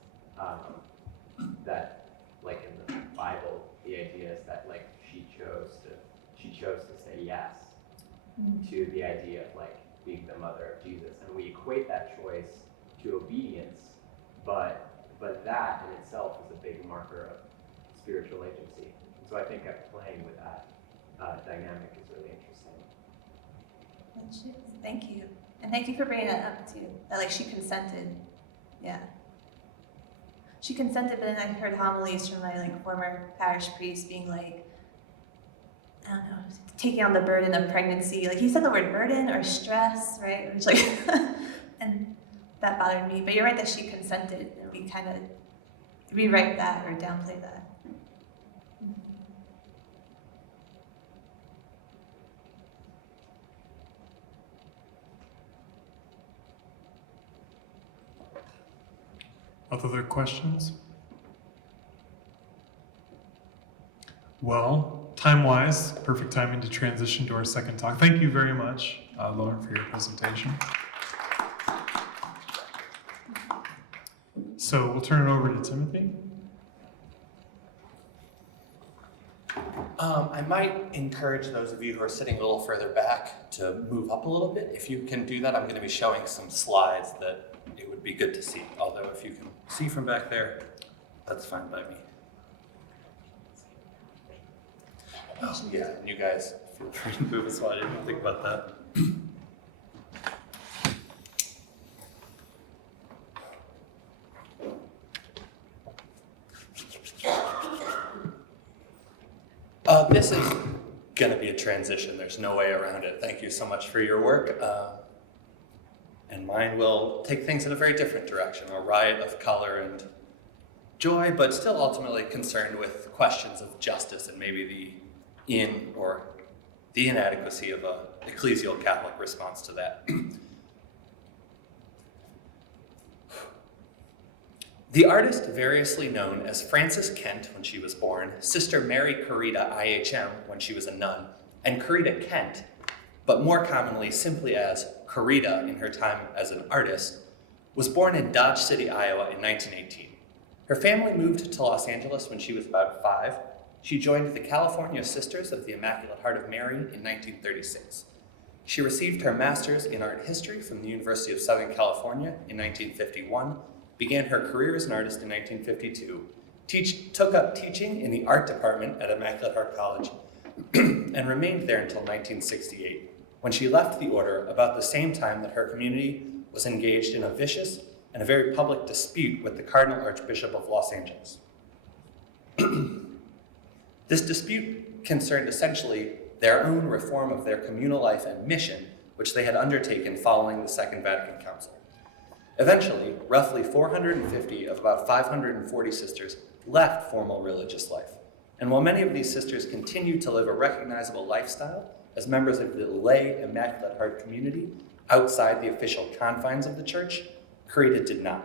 that like in the Bible, the idea is that like she chose to say yes to the idea of like being the mother of Jesus, and we equate that choice to obedience, but that in itself is a big marker of spiritual agency. So I think playing with that dynamic is really interesting. Thank you. And thank you for bringing that up too. That like she consented. Yeah. She consented, but then I heard homilies from my like former parish priest being like, I don't know, taking on the burden of pregnancy. Like he said the word burden or stress, right? Which like, and that bothered me. But you're right that she consented, and we kind of rewrite that or downplay that. Other questions? Well, time-wise, perfect timing to transition to our second talk. Thank you very much, Lauren, for your presentation. So we'll turn it over to Timothy. I might encourage those of you who are sitting a little further back to move up a little bit. If you can do that, I'm going to be showing some slides that it would be good to see. Although if you can see from back there, that's fine by me. Oh yeah, and you guys feel free to move as well. I didn't even think about that. This is going to be a transition. There's no way around it. Thank you so much for your work. And mine will take things in a very different direction, a riot of color and joy, but still ultimately concerned with questions of justice and maybe the inadequacy of an ecclesial Catholic response to that. The artist variously known as Frances Kent when she was born, Sister Mary Corita IHM when she was a nun, and Corita Kent, but more commonly simply as Corita in her time as an artist, was born in Dodge City, Iowa in 1918. Her family moved to Los Angeles when she was about 5. She joined the California Sisters of the Immaculate Heart of Mary in 1936. She received her master's in art history from the University of Southern California in 1951, began her career as an artist in 1952, took up teaching in the art department at Immaculate Heart College, and remained there until 1968, when she left the order about the same time that her community was engaged in a vicious and a very public dispute with the Cardinal Archbishop of Los Angeles. This dispute concerned essentially their own reform of their communal life and mission, which they had undertaken following the Second Vatican Council. Eventually, roughly 450 of about 540 sisters left formal religious life. And while many of these sisters continued to live a recognizable lifestyle as members of the lay Immaculate Heart community outside the official confines of the church, Corita did not.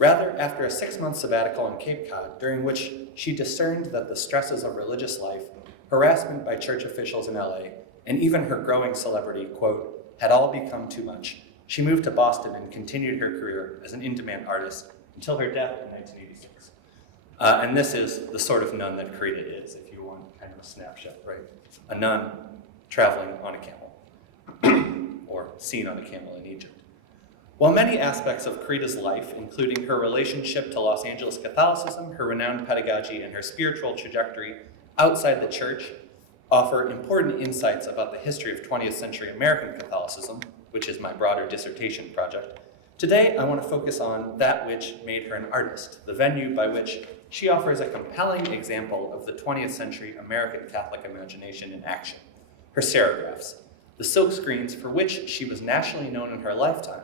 Rather, after a 6-month sabbatical in Cape Cod, during which she discerned that the stresses of religious life, harassment by church officials in LA, and even her growing celebrity, quote, had all become too much, she moved to Boston and continued her career as an in-demand artist until her death in 1986. And this is the sort of nun that Carita is, if you want kind of a snapshot, right? A nun traveling on a camel, or seen on a camel in Egypt. While many aspects of Carita's life, including her relationship to Los Angeles Catholicism, her renowned pedagogy, and her spiritual trajectory outside the church, offer important insights about the history of 20th century American Catholicism, which is my broader dissertation project, today I want to focus on that which made her an artist, the venue by which she offers a compelling example of the 20th century American Catholic imagination in action, her serigraphs, the silkscreens for which she was nationally known in her lifetime,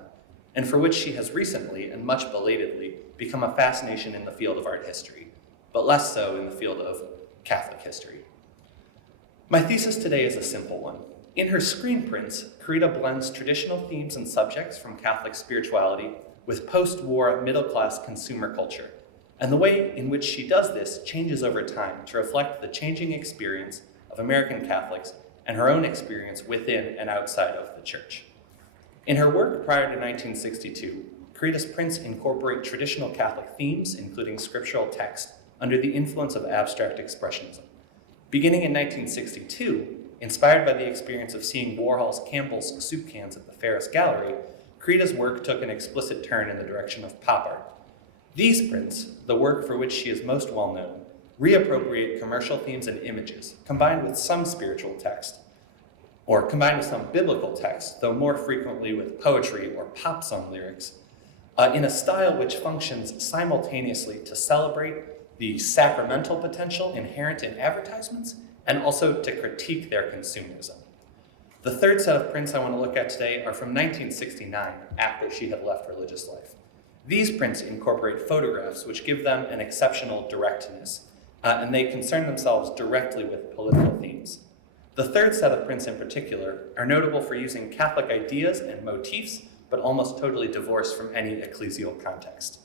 and for which she has recently, and much belatedly, become a fascination in the field of art history, but less so in the field of Catholic history. My thesis today is a simple one. In her screen prints, Carita blends traditional themes and subjects from Catholic spirituality with post-war middle-class consumer culture, and the way in which she does this changes over time to reflect the changing experience of American Catholics and her own experience within and outside of the church. In her work prior to 1962, Carita's prints incorporate traditional Catholic themes, including scriptural text, under the influence of abstract expressionism. Beginning in 1962, inspired by the experience of seeing Warhol's Campbell's soup cans at the Ferris Gallery, Carita's work took an explicit turn in the direction of pop art. These prints, the work for which she is most well known, reappropriate commercial themes and images, combined with some spiritual text, or combined with some biblical text, though more frequently with poetry or pop song lyrics, in a style which functions simultaneously to celebrate the sacramental potential inherent in advertisements and also to critique their consumerism. The third set of prints I want to look at today are from 1969, after she had left religious life. These prints incorporate photographs which give them an exceptional directness, and they concern themselves directly with political themes. The third set of prints in particular are notable for using Catholic ideas and motifs, but almost totally divorced from any ecclesial context.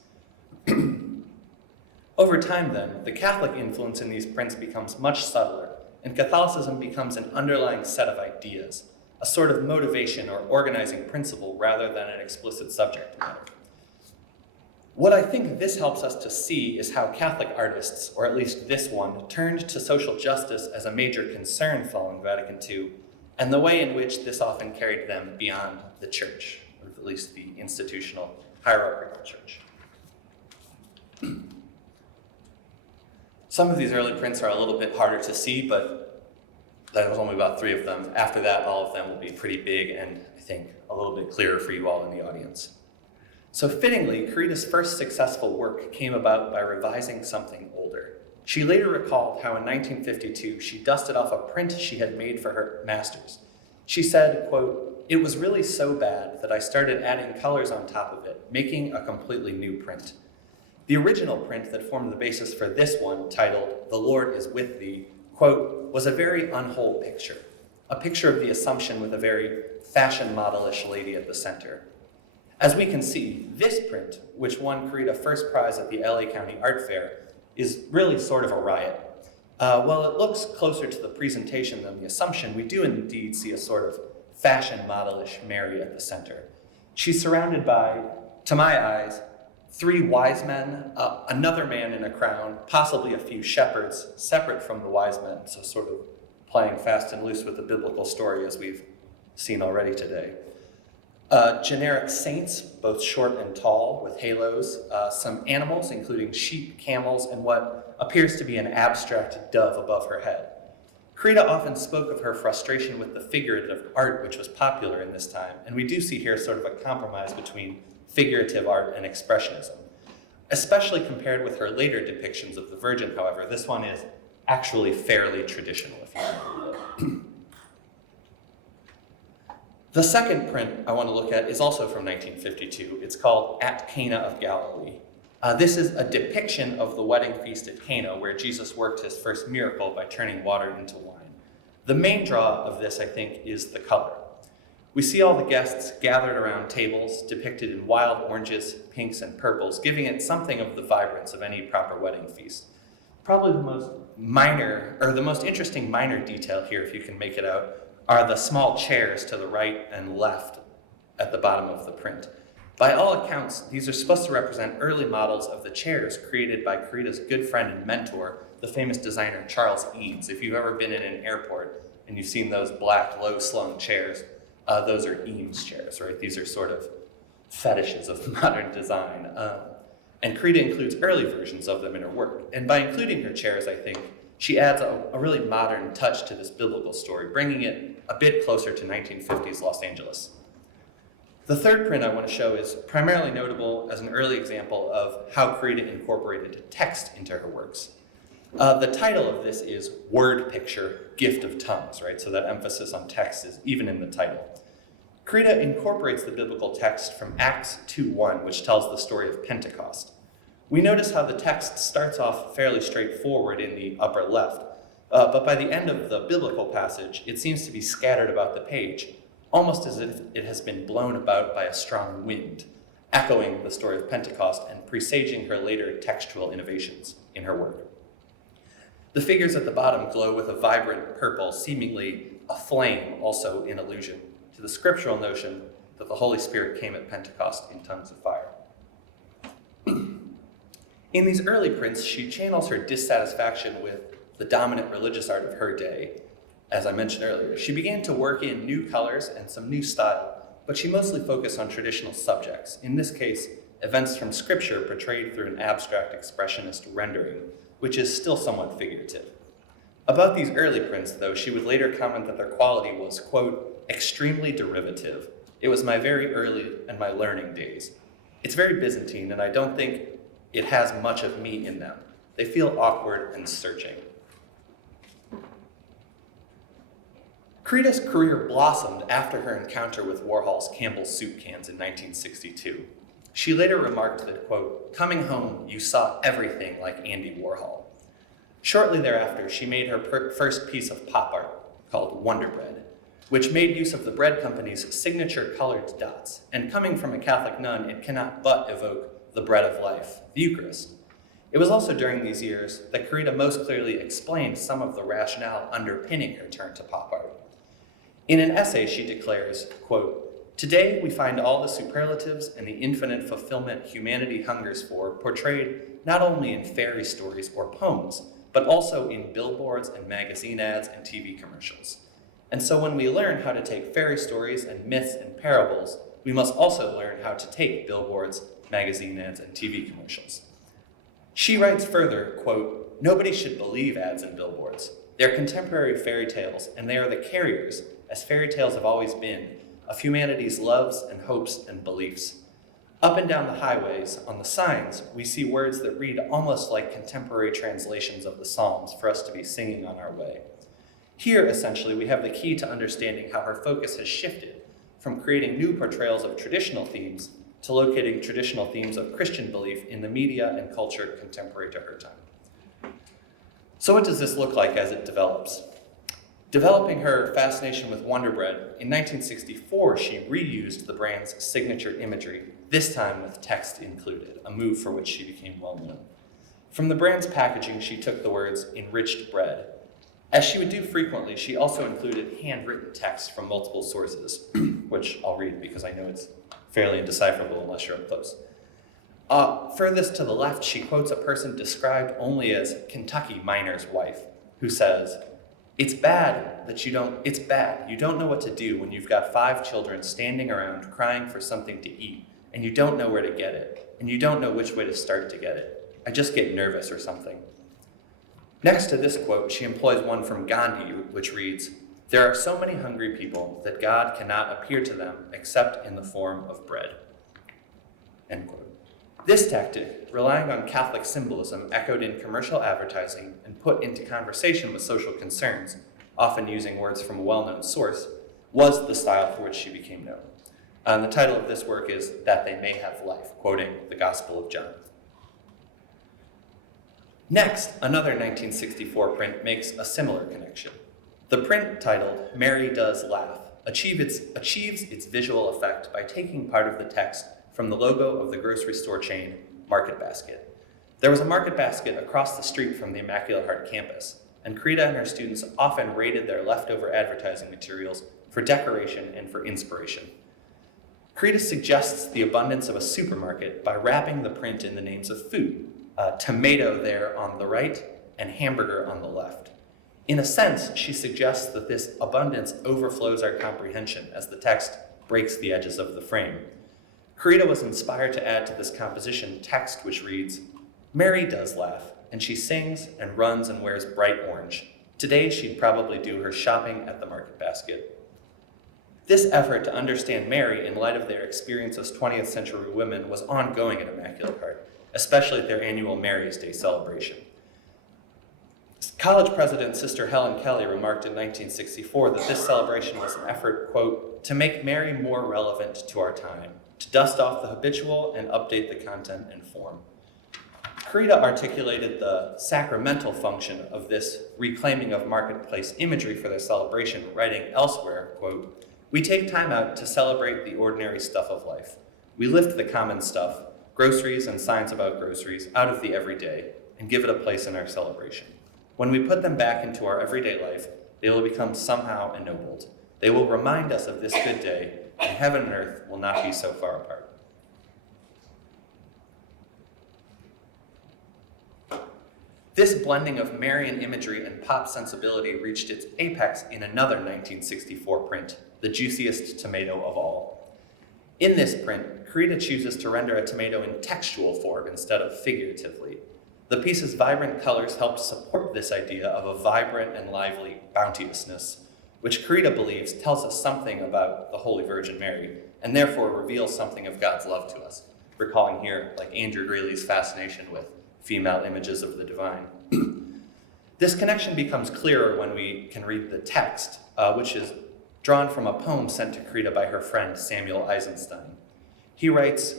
Over time then, the Catholic influence in these prints becomes much subtler, and Catholicism becomes an underlying set of ideas, a sort of motivation or organizing principle rather than an explicit subject matter. What I think this helps us to see is how Catholic artists, or at least this one, turned to social justice as a major concern following Vatican II, and the way in which this often carried them beyond the church, or at least the institutional hierarchical church. Some of these early prints are a little bit harder to see, but there was only about 3 of them. After that, all of them will be pretty big and I think a little bit clearer for you all in the audience. So fittingly, Carita's first successful work came about by revising something older. She later recalled how in 1952 she dusted off a print she had made for her master's. She said, quote, "It was really so bad that I started adding colors on top of it, making a completely new print. The original print that formed the basis for this one, titled, 'The Lord is with Thee,' quote, was a very unwhole picture, a picture of the Assumption with a very fashion modelish lady at the center. As we can see, this print, which won Carita first prize at the LA County Art Fair, is really sort of a riot. While it looks closer to the presentation than the Assumption, we do indeed see a sort of fashion modelish Mary at the center. She's surrounded by, to my eyes, 3 wise men, another man in a crown, possibly a few shepherds, separate from the wise men, so sort of playing fast and loose with the biblical story as we've seen already today. Generic saints, both short and tall, with halos, some animals, including sheep, camels, and what appears to be an abstract dove above her head. Carita often spoke of her frustration with the figurative art which was popular in this time, and we do see here sort of a compromise between figurative art and expressionism. Especially compared with her later depictions of the Virgin, however, this one is actually fairly traditional, if you will. The second print I want to look at is also from 1952. It's called At Cana of Galilee. This is a depiction of the wedding feast at Cana, where Jesus worked his first miracle by turning water into wine. The main draw of this, I think, is the color. We see all the guests gathered around tables depicted in wild oranges, pinks, and purples, giving it something of the vibrance of any proper wedding feast. Probably the most interesting minor detail here, if you can make it out, are the small chairs to the right and left at the bottom of the print. By all accounts, these are supposed to represent early models of the chairs created by Corita's good friend and mentor, the famous designer Charles Eames. If you've ever been in an airport and you've seen those black, low-slung chairs, those are Eames chairs, right? These are sort of fetishes of modern design. And Corita includes early versions of them in her work. And by including her chairs, I think, she adds a really modern touch to this biblical story, bringing it a bit closer to 1950s Los Angeles. The third print I want to show is primarily notable as an early example of how Corita incorporated text into her works. The title of this is Word Picture, Gift of Tongues, right? So that emphasis on text is even in the title. Corita incorporates the biblical text from Acts 2:1, which tells the story of Pentecost. We notice how the text starts off fairly straightforward in the upper left, but by the end of the biblical passage, it seems to be scattered about the page, almost as if it has been blown about by a strong wind, echoing the story of Pentecost and presaging her later textual innovations in her work. The figures at the bottom glow with a vibrant purple, seemingly a flame, also in allusion to the scriptural notion that the Holy Spirit came at Pentecost in tongues of fire. In these early prints, she channels her dissatisfaction with the dominant religious art of her day. As I mentioned earlier, she began to work in new colors and some new style, but she mostly focused on traditional subjects, in this case, events from scripture portrayed through an abstract expressionist rendering, which is still somewhat figurative. About these early prints, though, she would later comment that their quality was, quote, extremely derivative. It was my very early and my learning days. It's very Byzantine, and I don't think it has much of me in them. They feel awkward and searching. Corita's career blossomed after her encounter with Warhol's Campbell's soup cans in 1962. She later remarked that, quote, coming home, you saw everything like Andy Warhol. Shortly thereafter, she made her first piece of pop art called Wonder Bread, which made use of the bread company's signature colored dots. And coming from a Catholic nun, it cannot but evoke the bread of life, the Eucharist. It was also during these years that Corita most clearly explained some of the rationale underpinning her turn to pop art. In an essay, she declares, quote, today we find all the superlatives and the infinite fulfillment humanity hungers for portrayed not only in fairy stories or poems, but also in billboards and magazine ads and TV commercials. And so when we learn how to take fairy stories and myths and parables, we must also learn how to take billboards, magazine ads, and TV commercials. She writes further, quote, nobody should believe ads and billboards. They're contemporary fairy tales, and they are the carriers, as fairy tales have always been, of humanity's loves and hopes and beliefs. Up and down the highways, on the signs, we see words that read almost like contemporary translations of the Psalms for us to be singing on our way. Here, essentially, we have the key to understanding how her focus has shifted from creating new portrayals of traditional themes to locating traditional themes of Christian belief in the media and culture contemporary to her time. So what does this look like as it develops? Developing her fascination with Wonder Bread, in 1964, she reused the brand's signature imagery, this time with text included, a move for which she became well known. From the brand's packaging, she took the words, enriched bread. As she would do frequently, she also included handwritten text from multiple sources, which I'll read because I know it's fairly indecipherable unless you're up close. Furthest to the left, she quotes a person described only as Kentucky miner's wife, who says, it's bad, you don't know what to do when you've got 5 children standing around crying for something to eat, and you don't know where to get it, and you don't know which way to start to get it. I just get nervous or something. Next to this quote, she employs one from Gandhi, which reads, there are so many hungry people that God cannot appear to them except in the form of bread. End quote. This tactic, relying on Catholic symbolism echoed in commercial advertising and put into conversation with social concerns, often using words from a well-known source, was the style for which she became known. The title of this work is That They May Have Life, quoting the Gospel of John. Next, another 1964 print makes a similar connection. The print titled Mary Does Laugh achieves its visual effect by taking part of the text from the logo of the grocery store chain Market Basket. There was a Market Basket across the street from the Immaculate Heart campus, and Carita and her students often raided their leftover advertising materials for decoration and for inspiration. Carita suggests the abundance of a supermarket by wrapping the print in the names of food, tomato there on the right and hamburger on the left. In a sense, she suggests that this abundance overflows our comprehension as the text breaks the edges of the frame. Carita was inspired to add to this composition text which reads, "Mary does laugh, and she sings and runs and wears bright orange. Today she'd probably do her shopping at the Market Basket." This effort to understand Mary in light of their experience as 20th century women was ongoing at Immaculate Heart, especially at their annual Mary's Day celebration. College president Sister Helen Kelly remarked in 1964 that this celebration was an effort, quote, "to make Mary more relevant to our time, to dust off the habitual and update the content and form." Carita articulated the sacramental function of this reclaiming of marketplace imagery for their celebration, writing elsewhere, quote, "We take time out to celebrate the ordinary stuff of life. We lift the common stuff, groceries and signs about groceries, out of the everyday and give it a place in our celebration. When we put them back into our everyday life, they will become somehow ennobled. They will remind us of this good day, and heaven and earth will not be so far apart." This blending of Marian imagery and pop sensibility reached its apex in another 1964 print, the Juiciest Tomato of all. In this print, Carita chooses to render a tomato in textual form instead of figuratively. The piece's vibrant colors help support this idea of a vibrant and lively bounteousness, which Carita believes tells us something about the Holy Virgin Mary, and therefore reveals something of God's love to us, recalling here, like Andrew Greeley's fascination with female images of the divine. This connection becomes clearer when we can read the text, which is drawn from a poem sent to Carita by her friend Samuel Eisenstein. He writes,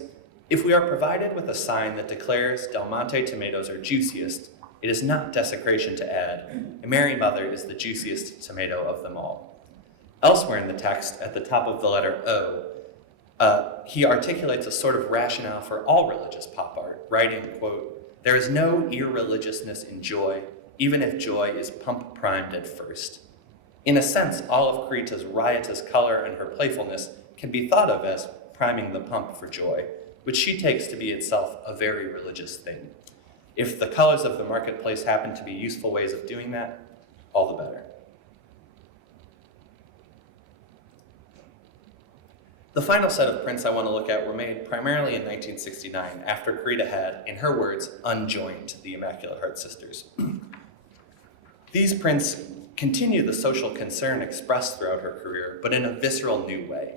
"If we are provided with a sign that declares Del Monte tomatoes are juiciest, it is not desecration to add, Mary Mother is the juiciest tomato of them all." Elsewhere in the text, at the top of the letter O, he articulates a sort of rationale for all religious pop art, writing, quote, "There is no irreligiousness in joy, even if joy is pump-primed at first." In a sense, all of Carita's riotous color and her playfulness can be thought of as priming the pump for joy, which she takes to be itself a very religious thing. If the colors of the marketplace happen to be useful ways of doing that, all the better. The final set of prints I want to look at were made primarily in 1969, after Carita had, in her words, unjoined the Immaculate Heart Sisters. These prints continue the social concern expressed throughout her career, but in a visceral new way.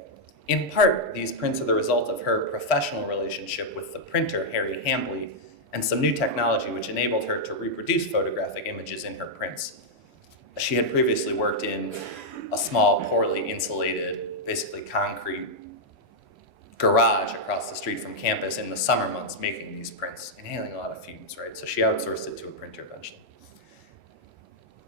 In part, these prints are the result of her professional relationship with the printer, Harry Hambley, and some new technology which enabled her to reproduce photographic images in her prints. She had previously worked in a small, poorly insulated, basically concrete garage across the street from campus in the summer months making these prints, inhaling a lot of fumes, right? So she outsourced it to a printer eventually.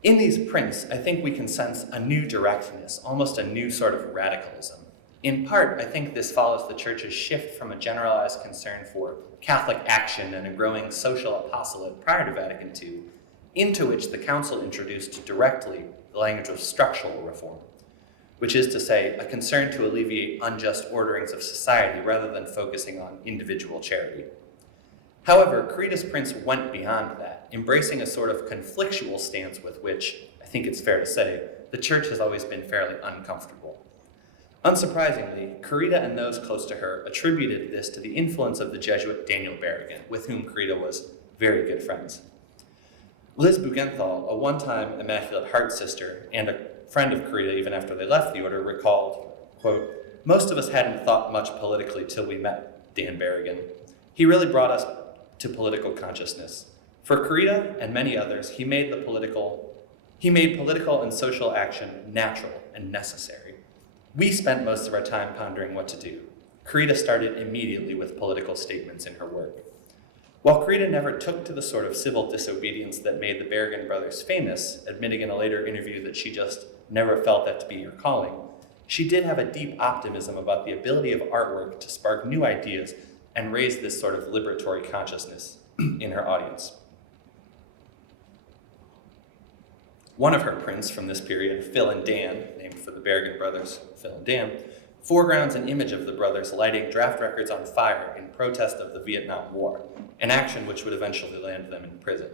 In these prints, I think we can sense a new directness, almost a new sort of radicalism. In part, I think this follows the Church's shift from a generalized concern for Catholic action and a growing social apostolate prior to Vatican II, into which the Council introduced directly the language of structural reform, which is to say, a concern to alleviate unjust orderings of society rather than focusing on individual charity. However, Carita's prints went beyond that, embracing a sort of conflictual stance with which, I think it's fair to say, the Church has always been fairly uncomfortable. Unsurprisingly, Carita and those close to her attributed this to the influence of the Jesuit Daniel Berrigan, with whom Carita was very good friends. Liz Bugenthal, a one-time Immaculate Heart sister and a friend of Carita even after they left the order, recalled, quote, "Most of us hadn't thought much politically till we met Dan Berrigan. He really brought us to political consciousness. For Carita and many others, he made political and social action natural and necessary. We spent most of our time pondering what to do. Carita started immediately with political statements in her work. While Carita never took to the sort of civil disobedience that made the Berrigan brothers famous, admitting in a later interview that she just never felt that to be her calling, she did have a deep optimism about the ability of artwork to spark new ideas and raise this sort of liberatory consciousness in her audience. One of her prints from this period, Phil and Dan, named for the Berrigan brothers, Phil and Dan, foregrounds an image of the brothers lighting draft records on fire in protest of the Vietnam War, an action which would eventually land them in prison.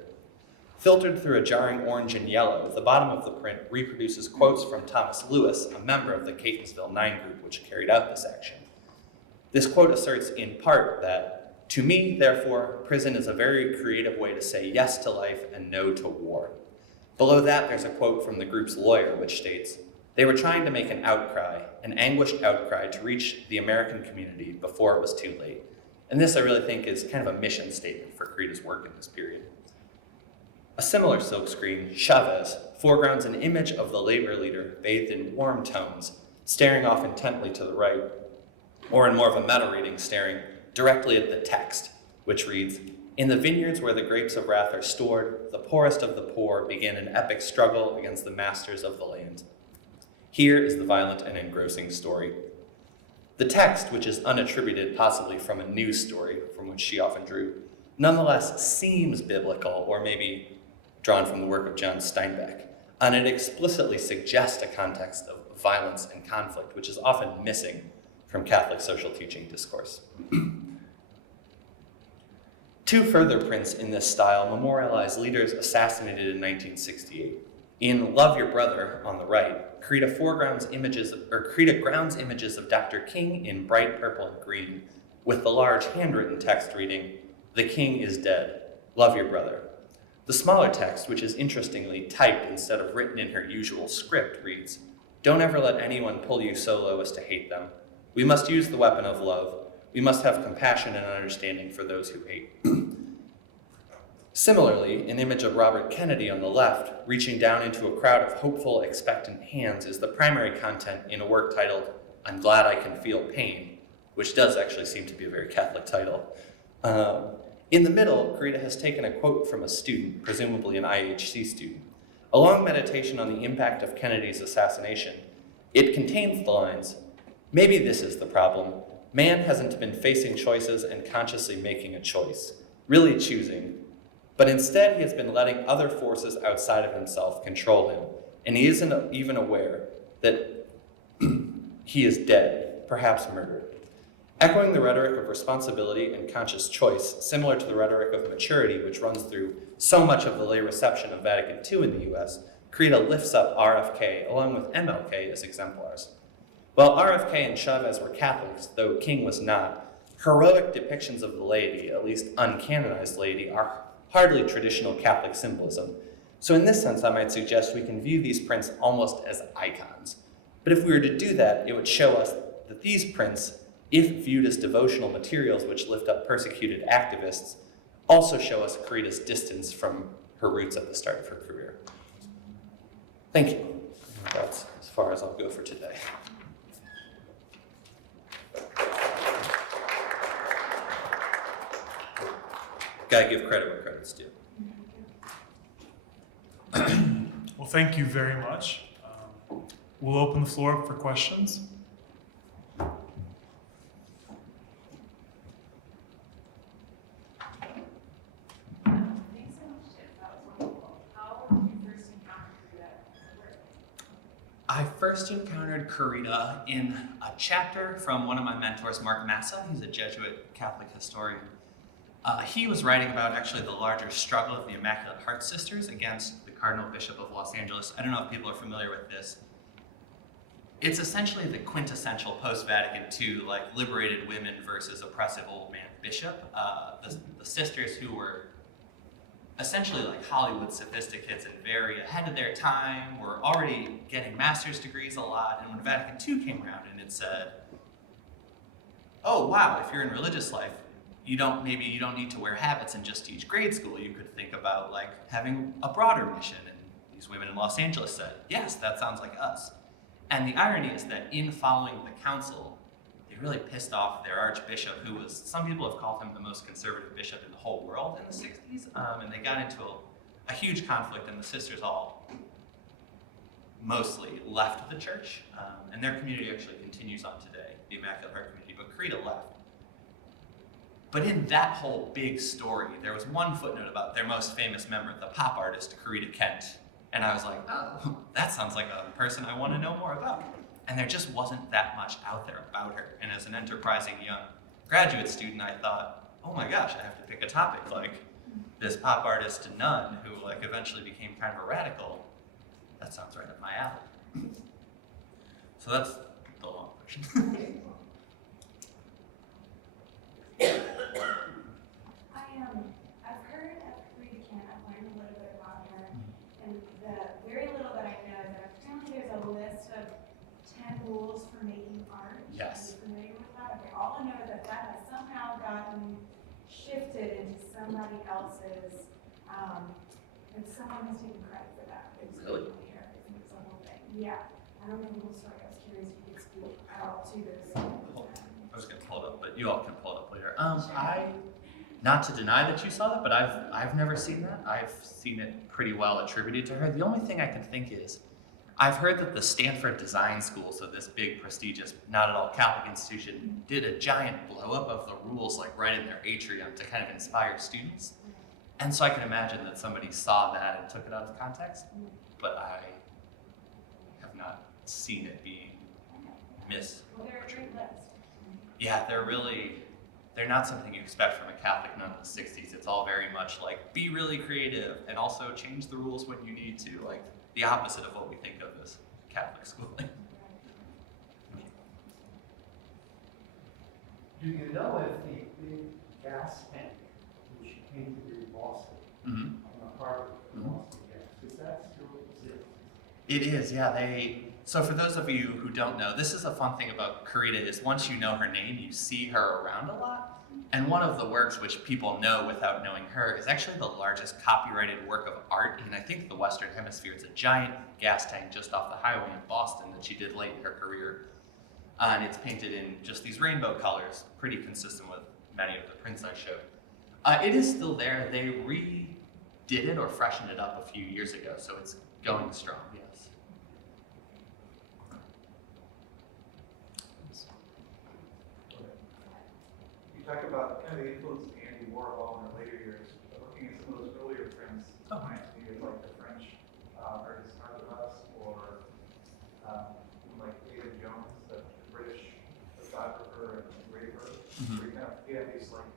Filtered through a jarring orange and yellow, the bottom of the print reproduces quotes from Thomas Lewis, a member of the Catonsville Nine group which carried out this action. This quote asserts in part that, "To me, therefore, prison is a very creative way to say yes to life and no to war." Below that, there's a quote from the group's lawyer, which states, "They were trying to make an outcry, an anguished outcry to reach the American community before it was too late." And this, I really think, is kind of a mission statement for Corrida's work in this period. A similar silkscreen, Chavez, foregrounds an image of the labor leader bathed in warm tones, staring off intently to the right, or in more of a meta reading, staring directly at the text, which reads, "In the vineyards where the grapes of wrath are stored, the poorest of the poor begin an epic struggle against the masters of the land. Here is the violent and engrossing story." The text, which is unattributed possibly from a news story from which she often drew, nonetheless seems biblical, or maybe drawn from the work of John Steinbeck, and it explicitly suggests a context of violence and conflict, which is often missing from Catholic social teaching discourse. Two further prints in this style memorialize leaders assassinated in 1968. In Love Your Brother, on the right, Corrida grounds images of Dr. King in bright purple and green, with the large handwritten text reading, "The King is dead. Love your brother." The smaller text, which is interestingly typed instead of written in her usual script, reads, "Don't ever let anyone pull you so low as to hate them. We must use the weapon of love. We must have compassion and understanding for those who hate." Similarly, an image of Robert Kennedy on the left, reaching down into a crowd of hopeful, expectant hands, is the primary content in a work titled, "I'm Glad I Can Feel Pain," which does actually seem to be a very Catholic title. In the middle, Corrida has taken a quote from a student, presumably an IHC student. A long meditation on the impact of Kennedy's assassination. It contains the lines, "Maybe this is the problem. Man hasn't been facing choices and consciously making a choice, really choosing. But instead, he has been letting other forces outside of himself control him, and he isn't even aware that he is dead, perhaps murdered." Echoing the rhetoric of responsibility and conscious choice, similar to the rhetoric of maturity which runs through so much of the lay reception of Vatican II in the US, Corrida lifts up RFK along with MLK as exemplars. While RFK and Chavez were Catholics, though King was not, heroic depictions of the laity, at least uncanonized laity, are hardly traditional Catholic symbolism. So in this sense, I might suggest we can view these prints almost as icons. But if we were to do that, it would show us that these prints, if viewed as devotional materials which lift up persecuted activists, also show us Corrida's distance from her roots at the start of her career. Thank you. That's as far as I'll go for today. Gotta give credit where credit's due. Well, thank you very much. We'll open the floor up for questions. Thanks so much, Tiff. That was wonderful. How did you first encounter that work? I first encountered Corrida in a chapter from one of my mentors, Mark Massa. He's a Jesuit Catholic historian. He was writing about actually the larger struggle of the Immaculate Heart Sisters against the Cardinal Bishop of Los Angeles. I don't know if people are familiar with this. It's essentially the quintessential post-Vatican II, like liberated women versus oppressive old man bishop. The sisters who were essentially like Hollywood sophisticates and very ahead of their time, were already getting master's degrees a lot. And when Vatican II came around and it said, "Oh wow, if you're in religious life, you don't need to wear habits and just teach grade school. You could think about like having a broader mission." And these women in Los Angeles said, "Yes, that sounds like us." And the irony is that in following the council, they really pissed off their archbishop, who was, some people have called him the most conservative bishop in the whole world in the 60s. And they got into a huge conflict, and the sisters all mostly left the church, and their community actually continues on today, the Immaculate Heart community, but Carita left. But in that whole big story, there was one footnote about their most famous member, the pop artist, Carita Kent. And I was like, oh, that sounds like a person I want to know more about. And there just wasn't that much out there about her. And as an enterprising young graduate student, I thought, oh my gosh, I have to pick a topic like this pop artist nun who like eventually became kind of a radical. That sounds right up my alley. So that's the long version. I've heard of Carita Kent. I've learned a little bit about her, and the very little that I know is that apparently there's a list of 10 rules for making art. Yes. Are you familiar with that? Okay, all I know is that that has somehow gotten shifted into somebody else's, and someone has taken credit for that. It's Really? Here, it's the whole thing. Yeah. I don't know the whole story. I was curious if you could speak out to this. I was gonna pull it up, but you all can pull it up later. Not to deny that you saw that, but I've never seen that. I've seen it pretty well attributed to her. The only thing I can think is, I've heard that the Stanford Design School, so this big, prestigious, not at all Catholic institution, did a giant blow up of the rules, like right in their atrium to kind of inspire students. And so I can imagine that somebody saw that and took it out of context, but I have not seen it being Well, they're a great list. Yeah, they're not something you expect from a Catholic nun in the 60s. It's all very much like, be really creative and also change the rules when you need to. Like the opposite of what we think of as Catholic schooling. Do you know if the big gas tank, which came to be Boston, Mm-hmm. on the harbor of Boston gas, is that still exists? It is, yeah. So for those of you who don't know, this is a fun thing about Carita is once you know her name, you see her around a lot. And one of the works which people know without knowing her is actually the largest copyrighted work of art in, I think, the Western Hemisphere. It's a giant gas tank just off the highway in Boston that she did late in her career. And it's painted in just these rainbow colors, pretty consistent with many of the prints I showed. It is still there. They redid it or freshened it up a few years ago, so it's going strong, yes. You talk about kind of the influence of Andy Warhol in her later years, but looking at some of those earlier prints, reminds me of like the French artist Barbato or like David Jones, the British photographer and engraver, where you kind of get these like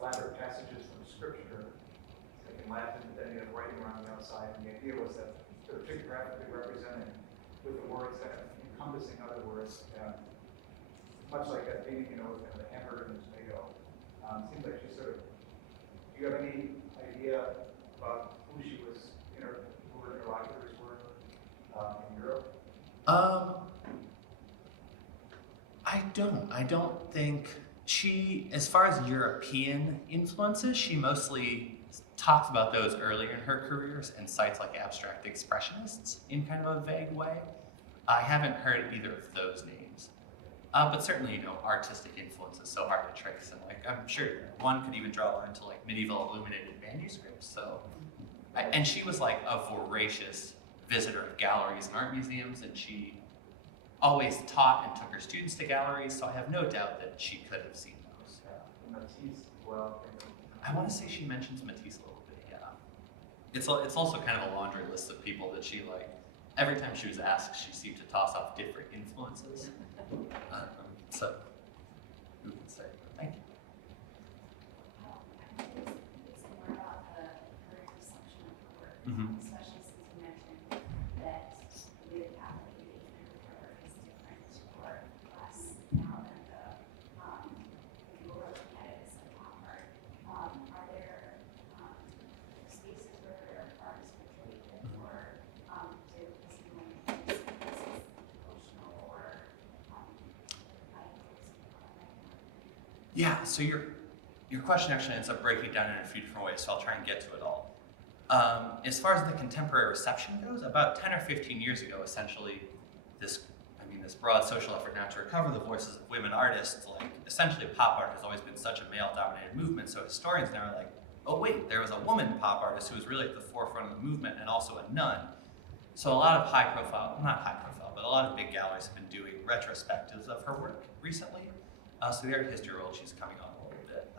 elaborate passages from scripture, like in Latin, but then you have writing around the outside, and the idea was that they're pictographically represented with the words kind of encompassing other words, much like that painting, you know, with kind of the hamburger and the tomato. Seems like she sort of, do you have any idea about who she was, who her interlocutors were in Europe? I don't think she, as far as European influences, she mostly talks about those earlier in her careers and cites like abstract expressionists in kind of a vague way. I haven't heard either of those names. But certainly, artistic influences so hard to trace, and like I'm sure one could even draw a line to like medieval illuminated manuscripts. So, and she was like a voracious visitor of galleries and art museums, and she always taught and took her students to galleries. So I have no doubt that she could have seen those. Matisse as well. I want to say she mentions Matisse a little bit. Yeah, it's also kind of a laundry list of people that she like. Every time she was asked, she seemed to toss off different influences. So, who can say? Thank you. I think it's more about her perception of her work, Mhm. especially since you mentioned that the Catholic engagement with her is different or less now than the people who are looking at it as a pop art. Are there spaces where her art is portrayed or do someone think this is emotional or Yeah, so your question actually ends up breaking down in a few different ways, so I'll try and get to it all. As far as the contemporary reception goes, about 10 or 15 years ago, essentially, this broad social effort now to recover the voices of women artists, like essentially pop art has always been such a male-dominated movement, so historians now are like, oh wait, there was a woman pop artist who was really at the forefront of the movement and also a nun. So a lot of not high profile, but a lot of big galleries have been doing retrospectives of her work recently. So the Art History World, she's coming on a little bit.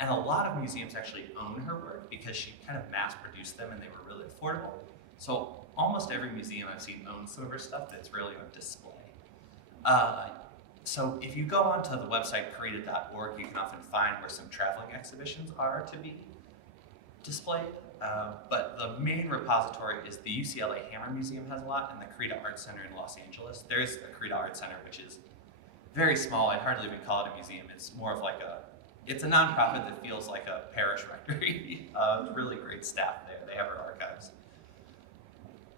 And a lot of museums actually own her work because she kind of mass produced them and they were really affordable. So almost every museum I've seen owns some of her stuff that's really on display. So if you go onto the website Carita.org, you can often find where some traveling exhibitions are to be displayed. But the main repository is the UCLA Hammer Museum has a lot, and the Carita Art Center in Los Angeles. There's a Carita Art Center, which is very small. I'd hardly even call it a museum. It's more of like it's a nonprofit that feels like a parish rectory. Really great staff there. They have her archives.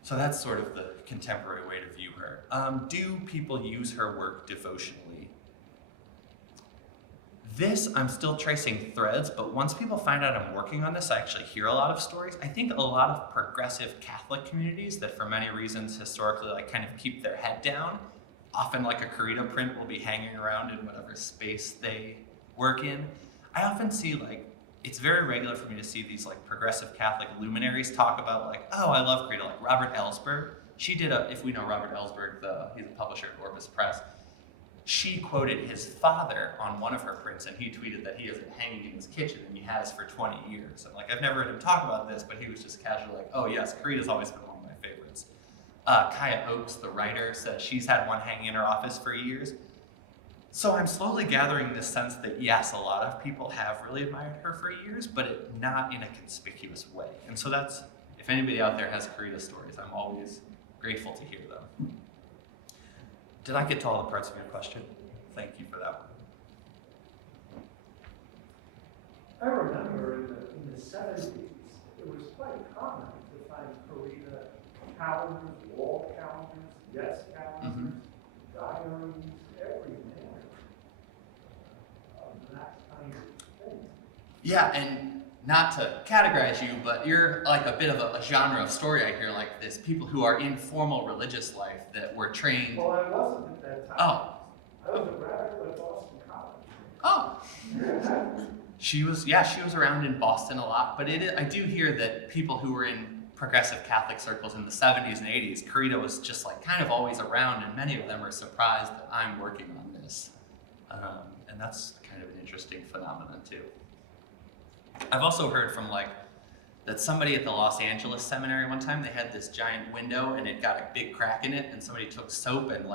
So that's sort of the contemporary way to view her. Do people use her work devotionally? This, I'm still tracing threads, but once people find out I'm working on this, I actually hear a lot of stories. I think a lot of progressive Catholic communities that for many reasons historically like kind of keep their head down, often like a Carita print will be hanging around in whatever space they work in. I often see it's very regular for me to see these like progressive Catholic luminaries talk about like, oh, I love Carita, like Robert Ellsberg. She did if we know Robert Ellsberg, he's a publisher at Orbis Press. She quoted his father on one of her prints, and he tweeted that he has it hanging in his kitchen, and he has for 20 years. And I've never heard him talk about this, but he was just casually like, oh yes, Carita's always been one of my favorites. Kaya Oakes, the writer, says she's had one hanging in her office for years. So I'm slowly gathering this sense that yes, a lot of people have really admired her for years, but not in a conspicuous way. And so if anybody out there has Carita stories, I'm always grateful to hear them. Did I get to all the parts of your question? Thank you for that one. I remember in the 70s, it was quite common to find Carita calendars, wall calendars, desk calendars, diaries, everything of that kind of thing. Yeah, and not to categorize you, but you're like a bit of a genre of story I hear like this. People who are in formal religious life that were trained. Well, I wasn't at that time. Oh. I was a radical at Boston College. Oh. She was around in Boston a lot, but I do hear that people who were in progressive Catholic circles in the 70s and 80s, Carita was just like kind of always around, and many of them are surprised that I'm working on this. And that's kind of an interesting phenomenon too. I've also heard from that somebody at the Los Angeles seminary one time, they had this giant window and it got a big crack in it, and somebody took soap and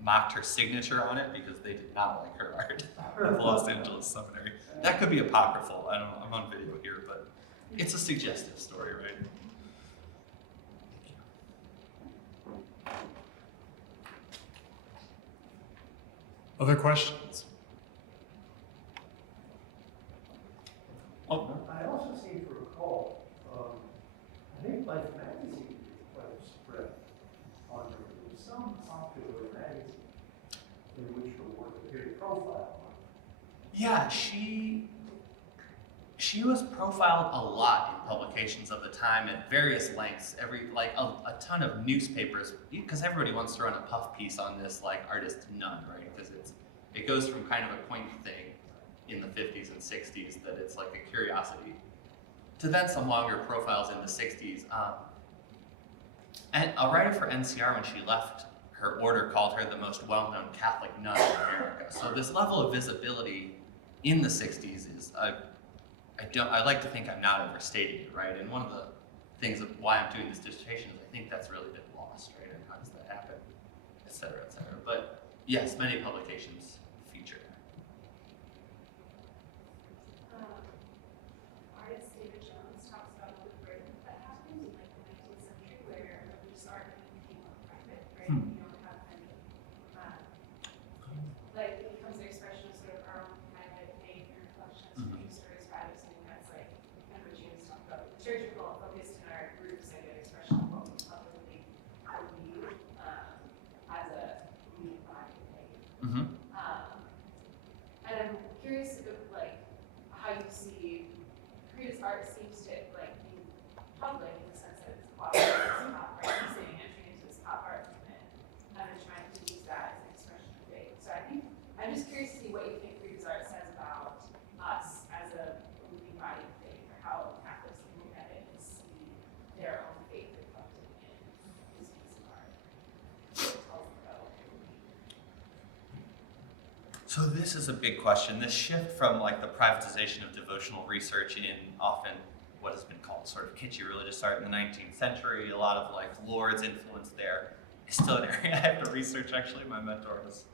mocked her signature on it because they did not like her art at the Los Angeles seminary. That could be apocryphal. I don't know. I'm on video here, but it's a suggestive story, right? Other questions? Oh, I also seem to recall, I think Life magazine did quite a spread on her. There was some popular magazine in which her work appeared profile on. Yeah, she was profiled a lot in publications of the time at various lengths. A ton of newspapers, because everybody wants to run a puff piece on this artist nun, right? Because it goes from kind of a quaint thing in the 50s and 60s that it's like a curiosity, to then some longer profiles in the 60s. And a writer for NCR, when she left, her order called her the most well-known Catholic nun in America. So this level of visibility in the 60s is, I like to think I'm not overstating it, right? And one of the things of why I'm doing this dissertation is I think that's really been lost, right? And how does that happen, et cetera, et cetera. But yes, many publications feature her. Artist David Jones talks about the break that happened in the 19th century where religious art became more private, right? You don't have any, it becomes an expression of sort of our own private faith and reflections, future stories, rather than something that's kind of what James talked about, liturgical, focused in our groups, an expression of what we publicly believe as a unified faith. Mm-hmm. And I'm curious if how you see Carita's art seems to be public in the sense that it's pop art, right? It's saying entering into this pop art movement and then trying to use that as an expression of faith. So I think I'm just curious to see what you think Carita's art says about us as a moving body of faith, or how Catholics can look at it and see their own faith reflected in So this is a big question. This shift from like the privatization of devotional research in often what has been called sort of kitschy religious art in the 19th century, a lot of like Lord's influence there, is still an area I have to research. Actually, my mentor has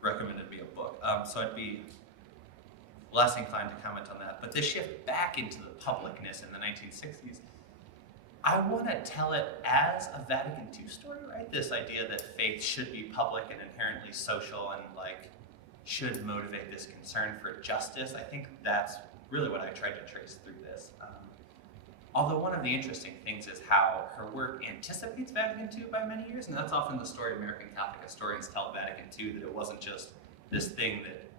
recommended me a book, so I'd be less inclined to comment on that. But this shift back into the publicness in the 1960s, I want to tell it as a Vatican II story, right? This idea that faith should be public and inherently social and like should motivate this concern for justice. I think that's really what I tried to trace through this. Although one of the interesting things is how her work anticipates Vatican II by many years, and that's often the story American Catholic historians tell Vatican II, that it wasn't just this thing that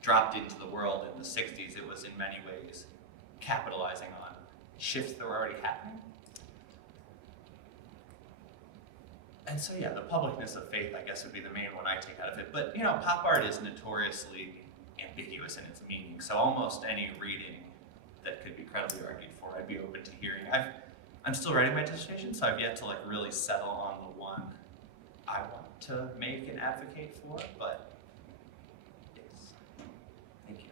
dropped into the world in the 60s, it was in many ways capitalizing on shifts that were already happening. And so yeah, the publicness of faith, I guess, would be the main one I take out of it. But pop art is notoriously ambiguous in its meaning, so almost any reading that could be credibly argued for, I'd be open to hearing. I'm still writing my dissertation, so I've yet to like really settle on the one I want to make and advocate for, but yes. Thank you.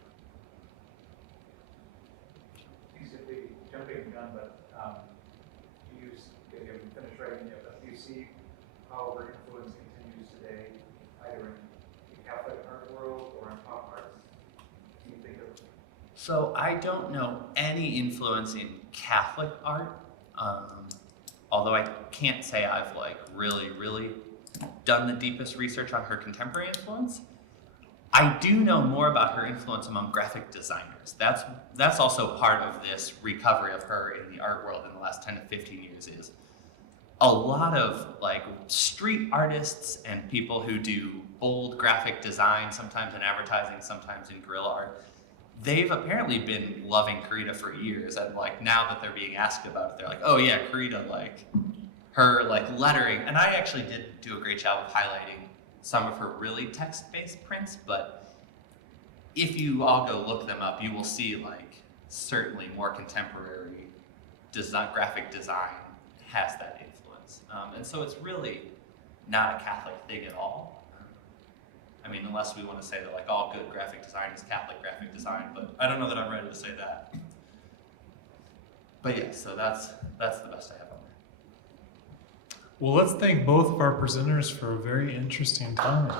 These could be jumping the gun, but you haven't finished writing yet, but do you see how her influence continues today, either in the Catholic art world or in pop art? Do you think of? So I don't know any influence in Catholic art, although I can't say I've like really done the deepest research on her contemporary influence. I do know more about her influence among graphic designers. That's also part of this recovery of her in the art world in the last 10 to 15 years is a lot of like street artists and people who do bold graphic design, sometimes in advertising, sometimes in guerrilla art. They've apparently been loving Corita for years, and like now that they're being asked about it, they're like, oh yeah, Corita, like her like lettering. And I actually did do a great job of highlighting some of her really text-based prints, but if you all go look them up, you will see like certainly more contemporary design, graphic design has that influence. And so it's really not a Catholic thing at all. I mean, unless we want to say that like all good graphic design is Catholic graphic design, but I don't know that I'm ready to say that. But yeah, so that's the best I have on that. Well, let's thank both of our presenters for a very interesting time.